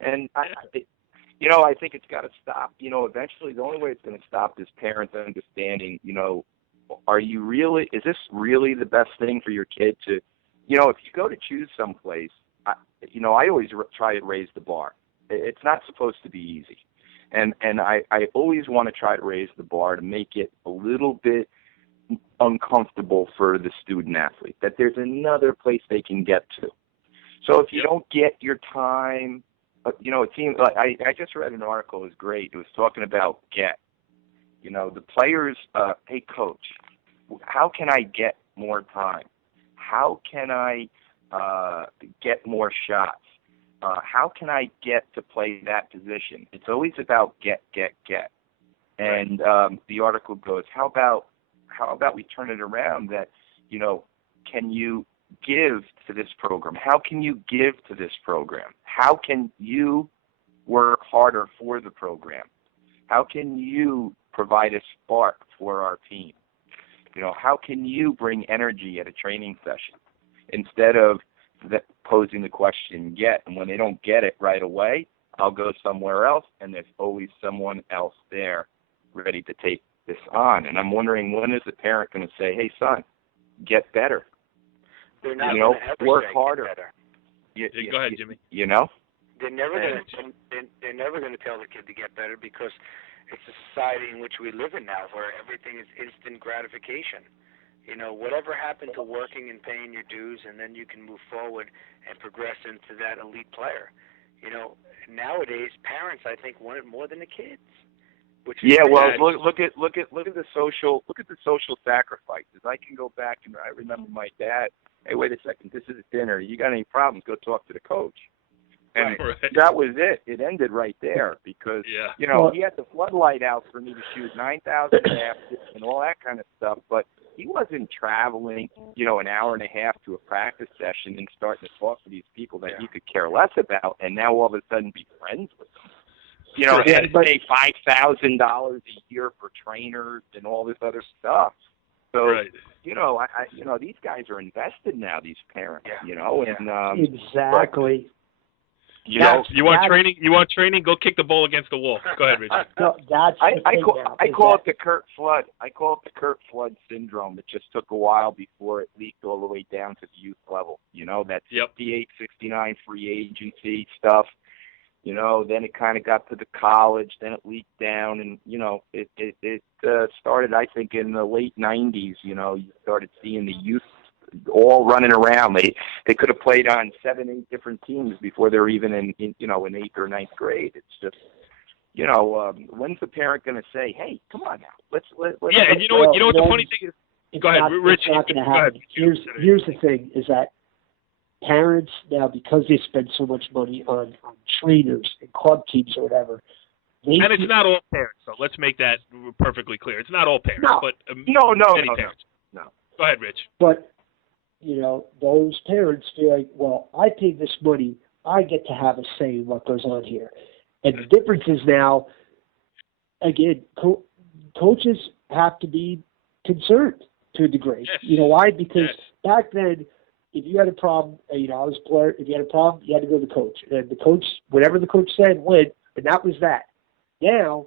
and I think it's got to stop. Eventually, the only way it's going to stop is parents understanding. Is this really the best thing for your kid to, if you go to choose someplace, I always try to raise the bar. It's not supposed to be easy. And I always want to try to raise the bar to make it a little bit uncomfortable for the student athlete, that there's another place they can get to. So if you don't get your time, it seems like I just read an article. It was great. It was talking about get. The players, hey, coach, how can I get more time? How can I get more shots? How can I get to play that position? It's always about get. And the article goes, how about we turn it around that, can you give to this program? How can you give to this program? How can you work harder for the program? How can you provide a spark for our team? How can you bring energy at a training session instead of posing the question get? And when they don't get it right away, I'll go somewhere else, and there's always someone else there ready to take this on. And I'm wondering, when is the parent going to say, hey, son, get better? They're not going to ever work say harder. Get better. Go ahead, Jimmy. They're never going to tell the kid to get better, because it's a society in which we live in now, where everything is instant gratification. Whatever happened to working and paying your dues, and then you can move forward and progress into that elite player. Nowadays parents, I think, want it more than the kids. Look at the social sacrifices. I can go back and I remember my dad. Hey, wait a second, this is dinner. You got any problems? Go talk to the coach. And that was it. It ended right there, because he had the floodlight out for me to shoot 9,000 baskets and all that kind of stuff, but he wasn't traveling, an hour and a half to a practice session and starting to talk to these people that he could care less about, and now all of a sudden be friends with them. He had to pay $5,000 a year for trainers and all this other stuff. So, these guys are invested now, these parents, and exactly. You want training? You want training? Go kick the ball against the wall. Go ahead, Richard. No, that's I call it the Kurt Flood. I call it the Kurt Flood syndrome. It just took a while before it leaked all the way down to the youth level. That 68, 69 free agency stuff. Then it kind of got to the college. Then it leaked down, and it started. I think in the late '90s. You started seeing the youth all running around. They could have played on 7, 8 different teams before they're even in 8th or 9th grade. It's just, when's the parent going to say, "Hey, come on now, let's." Yeah, and you know what? You know what the funny thing is? Go ahead, Rich. It's not going to happen. Here's the thing: is that parents now, because they spend so much money on trainers and club teams or whatever. And it's not all parents, so let's make that perfectly clear. It's not all parents, but many parents. No. Go ahead, Rich. But those parents feel like, well, I paid this money, I get to have a say in what goes on here. And the difference is now, again, coaches have to be concerned to a degree. Yes. You know why? Because back then, if you had a problem, I was a player, if you had a problem, you had to go to the coach. And the coach, whatever the coach said, went, and that was that. Now,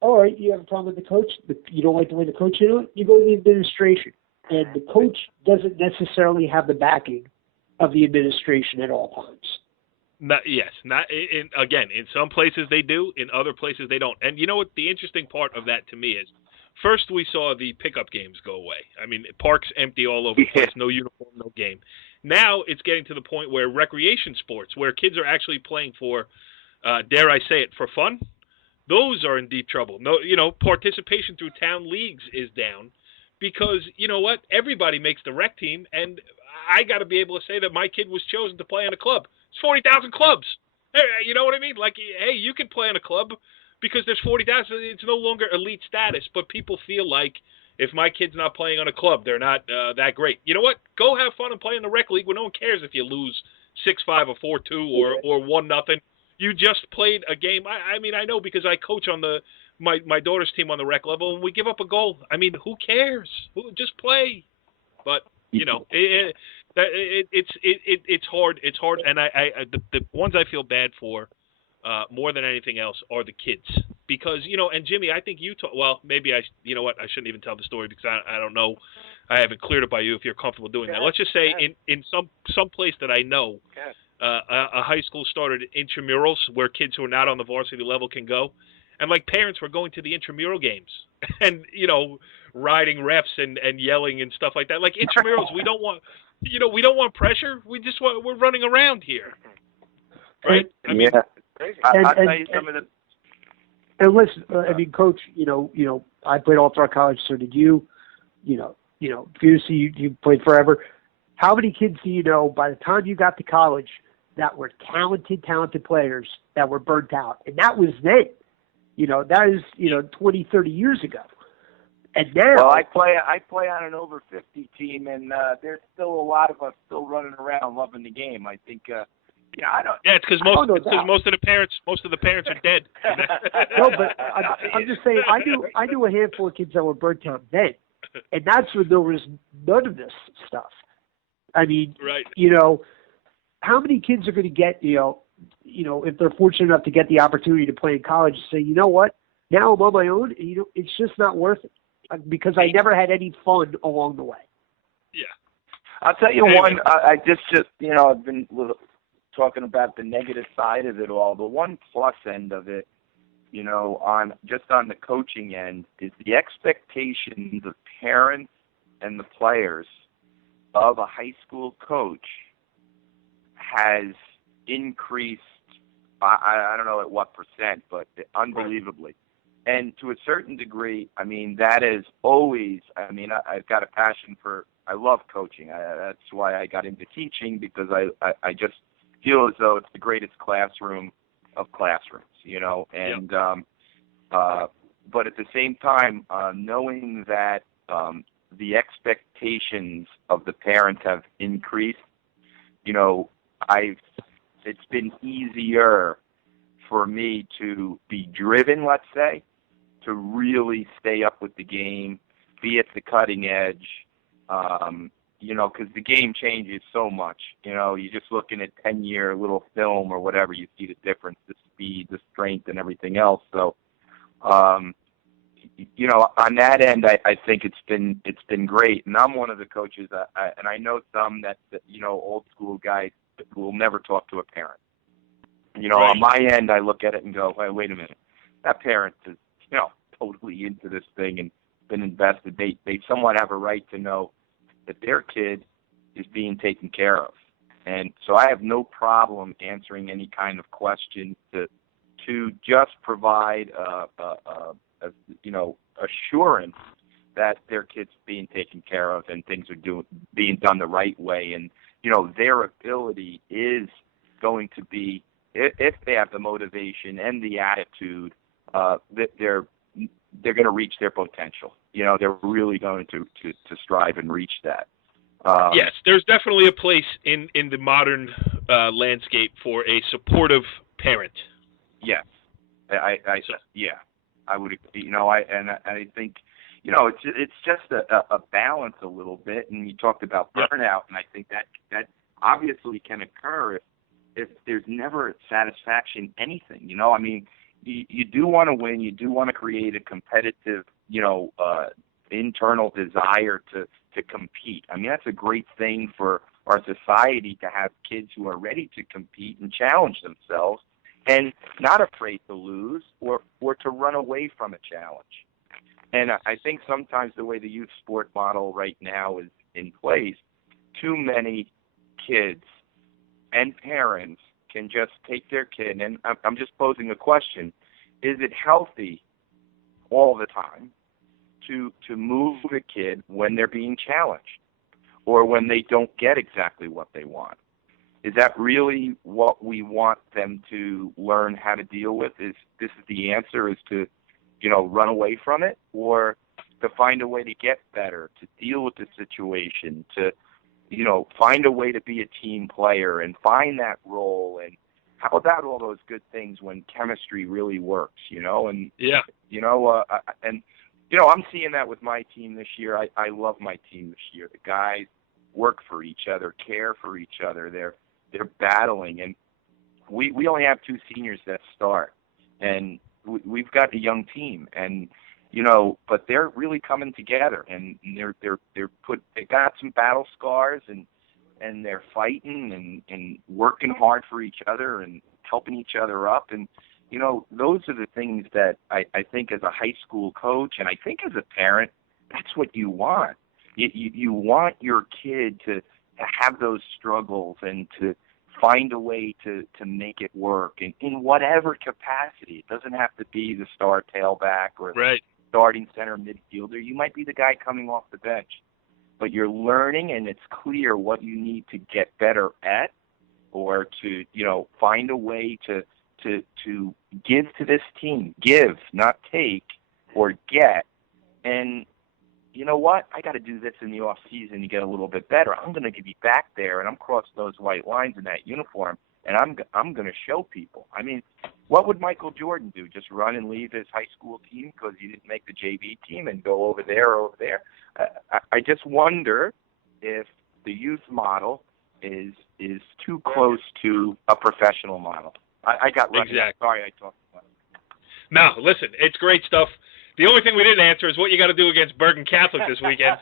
all right, you have a problem with the coach, you don't like the way the coach did it, you go to the administration. And the coach doesn't necessarily have the backing of the administration at all times. Again, in some places they do, in other places they don't. And you know what the interesting part of that to me is? First, we saw the pickup games go away. I mean, parks empty all over the place, no uniform, no game. Now it's getting to the point where recreation sports, where kids are actually playing for, dare I say it, for fun, those are in deep trouble. No, participation through town leagues is down. Because, you know what, everybody makes the rec team, and I got to be able to say that my kid was chosen to play in a club. It's 40,000 clubs. You know what I mean? Like, hey, you can play in a club because there's 40,000. It's no longer elite status, but people feel like if my kid's not playing on a club, they're not that great. You know what? Go have fun and play in the rec league where no one cares if you lose 6-5 or 4-2 or 1-0. You just played a game. I mean, I know because I coach on my daughter's team on the rec level, and we give up a goal. I mean, who cares? Just play. But it's hard. It's hard, and the ones I feel bad for more than anything else are the kids because and Jimmy, I think you well, maybe I shouldn't even tell the story because I don't know. I haven't cleared it by you if you're comfortable doing that. Let's just say in some place that I know, a high school started intramurals where kids who are not on the varsity level can go. And parents were going to the intramural games and, riding refs and yelling and stuff like that. Like intramurals, we don't want pressure. We're running around here. Right? I mean, I'll tell you some of the. And listen, I mean, Coach, I played all throughout college, so did you. Fusey, you played forever. How many kids do you know by the time you got to college that were talented players that were burnt out? And that was then. That is, 20, 30 years ago. And now... Well, I play on an over 50 team, and there's still a lot of us still running around loving the game. I think, I don't... Yeah, it's because most of the parents are dead. No, but I'm just saying, I knew a handful of kids that were burnt out then. And that's when there was none of this stuff. I mean, right. How many kids are going to get, if they're fortunate enough to get the opportunity to play in college, say, you know what, now I'm on my own, and, it's just not worth it because I never had any fun along the way. Yeah. I'll tell you one, I just I've been talking about the negative side of it all. The one plus end of it, on the coaching end is the expectations of parents and the players of a high school coach has increased, I don't know at what percent, but unbelievably. And to a certain degree, I mean, that is always, I've got a passion I love coaching. That's why I got into teaching because I just feel as though it's the greatest classroom of classrooms, and, but at the same time, knowing that the expectations of the parents have increased, it's been easier for me to be driven, let's say, to really stay up with the game, be at the cutting edge, because the game changes so much. You're just looking at 10-year little film or whatever, you see the difference, the speed, the strength, and everything else. So, on that end, I think it's been great. And I'm one of the coaches, and I know some that old school guys who will never talk to a parent. Right. On my end, I look at it and go, hey, wait a minute, that parent is totally into this thing and been invested. They somewhat have a right to know that their kid is being taken care of. And so I have no problem answering any kind of question to just provide assurance that their kid's being taken care of and things are being done the right way. And their ability is going to be, if they have the motivation and the attitude, that they're going to reach their potential. They're really going to strive and reach that. Yes, there's definitely a place in the modern landscape for a supportive parent. Yes, I would. I think it's just a balance a little bit. And you talked about burnout, and I think that obviously can occur if there's never satisfaction in anything. I mean, you do want to win. You do want to create a competitive, internal desire to compete. I mean, that's a great thing for our society, to have kids who are ready to compete and challenge themselves and not afraid to lose or to run away from a challenge. And I think sometimes the way the youth sport model right now is in place, too many kids and parents can just take their kid, and I'm just posing a question, is it healthy all the time to move a kid when they're being challenged or when they don't get exactly what they want? Is that really what we want them to learn how to deal with? Is the answer is to, run away from it, or to find a way to get better, to deal with the situation, to, find a way to be a team player and find that role? And how about all those good things when chemistry really works, And, I'm seeing that with my team this year. I love my team this year. The guys work for each other, care for each other. They're battling, and we only have 2 seniors that start, and we've got a young team, and but they're really coming together, and they got some battle scars, and they're fighting and working hard for each other and helping each other up, and those are the things that I think as a high school coach, and I think as a parent, that's what you want. You want your kid to have those struggles and to find a way to make it work in whatever capacity. It doesn't have to be the star tailback or the starting center midfielder. You might be the guy coming off the bench, but you're learning, and it's clear what you need to get better at, or to find a way to give to this team. Give, not take or get. And you know what? I got to do this in the off season to get a little bit better. I'm going to be back there, and I'm crossing those white lines in that uniform, and I'm going to show people. I mean, what would Michael Jordan do? Just run and leave his high school team because he didn't make the JV team and go over there or over there? I just wonder if the youth model is too close to a professional model. I got right. Exactly. Sorry, I talked too much. No, listen, it's great stuff. The only thing we didn't answer is what you got to do against Bergen Catholic this weekend.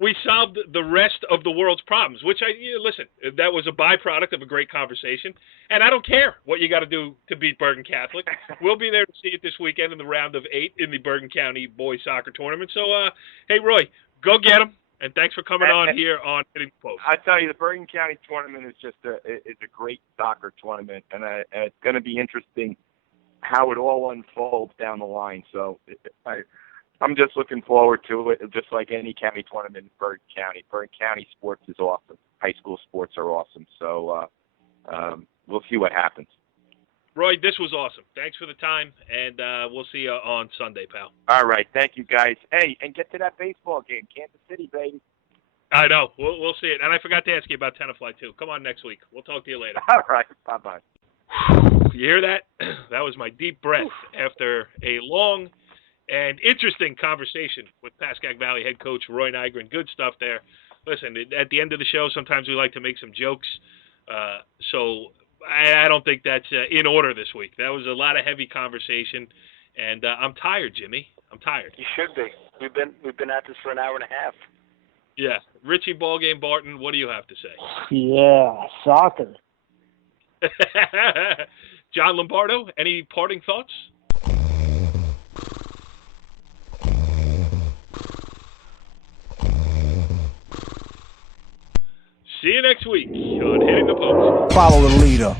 We solved the rest of the world's problems, which listen, that was a byproduct of a great conversation, and I don't care what you got to do to beat Bergen Catholic. We'll be there to see it this weekend in the round of 8 in the Bergen County boys soccer tournament. So, hey Roy, go get them, and thanks for coming on here on Hitting the Post. I tell you, the Bergen County tournament is just a great soccer tournament, and it's going to be interesting how it all unfolds down the line. So I'm just looking forward to it, just like any county tournament in Bergen County. Bergen County sports is awesome. High school sports are awesome. So we'll see what happens. Roy, this was awesome. Thanks for the time, and we'll see you on Sunday, pal. All right. Thank you, guys. Hey, and get to that baseball game. Kansas City, baby. I know. We'll see it. And I forgot to ask you about Tenafly, too. Come on next week. We'll talk to you later. All right. Bye-bye. You hear that? That was my deep breath after a long And interesting conversation with Pascack Valley head coach Roy Nygren. Good stuff there. Listen, at the end of the show, sometimes we like to make some jokes. So I don't think that's in order this week. That was a lot of heavy conversation, and I'm tired, Jimmy. I'm tired. You should be. We've been at this for an hour and a half. Yeah. Richie Ballgame Barton, what do you have to say? Yeah, soccer. John Lombardo, any parting thoughts? See you next week on Hitting the Post. Follow the leader.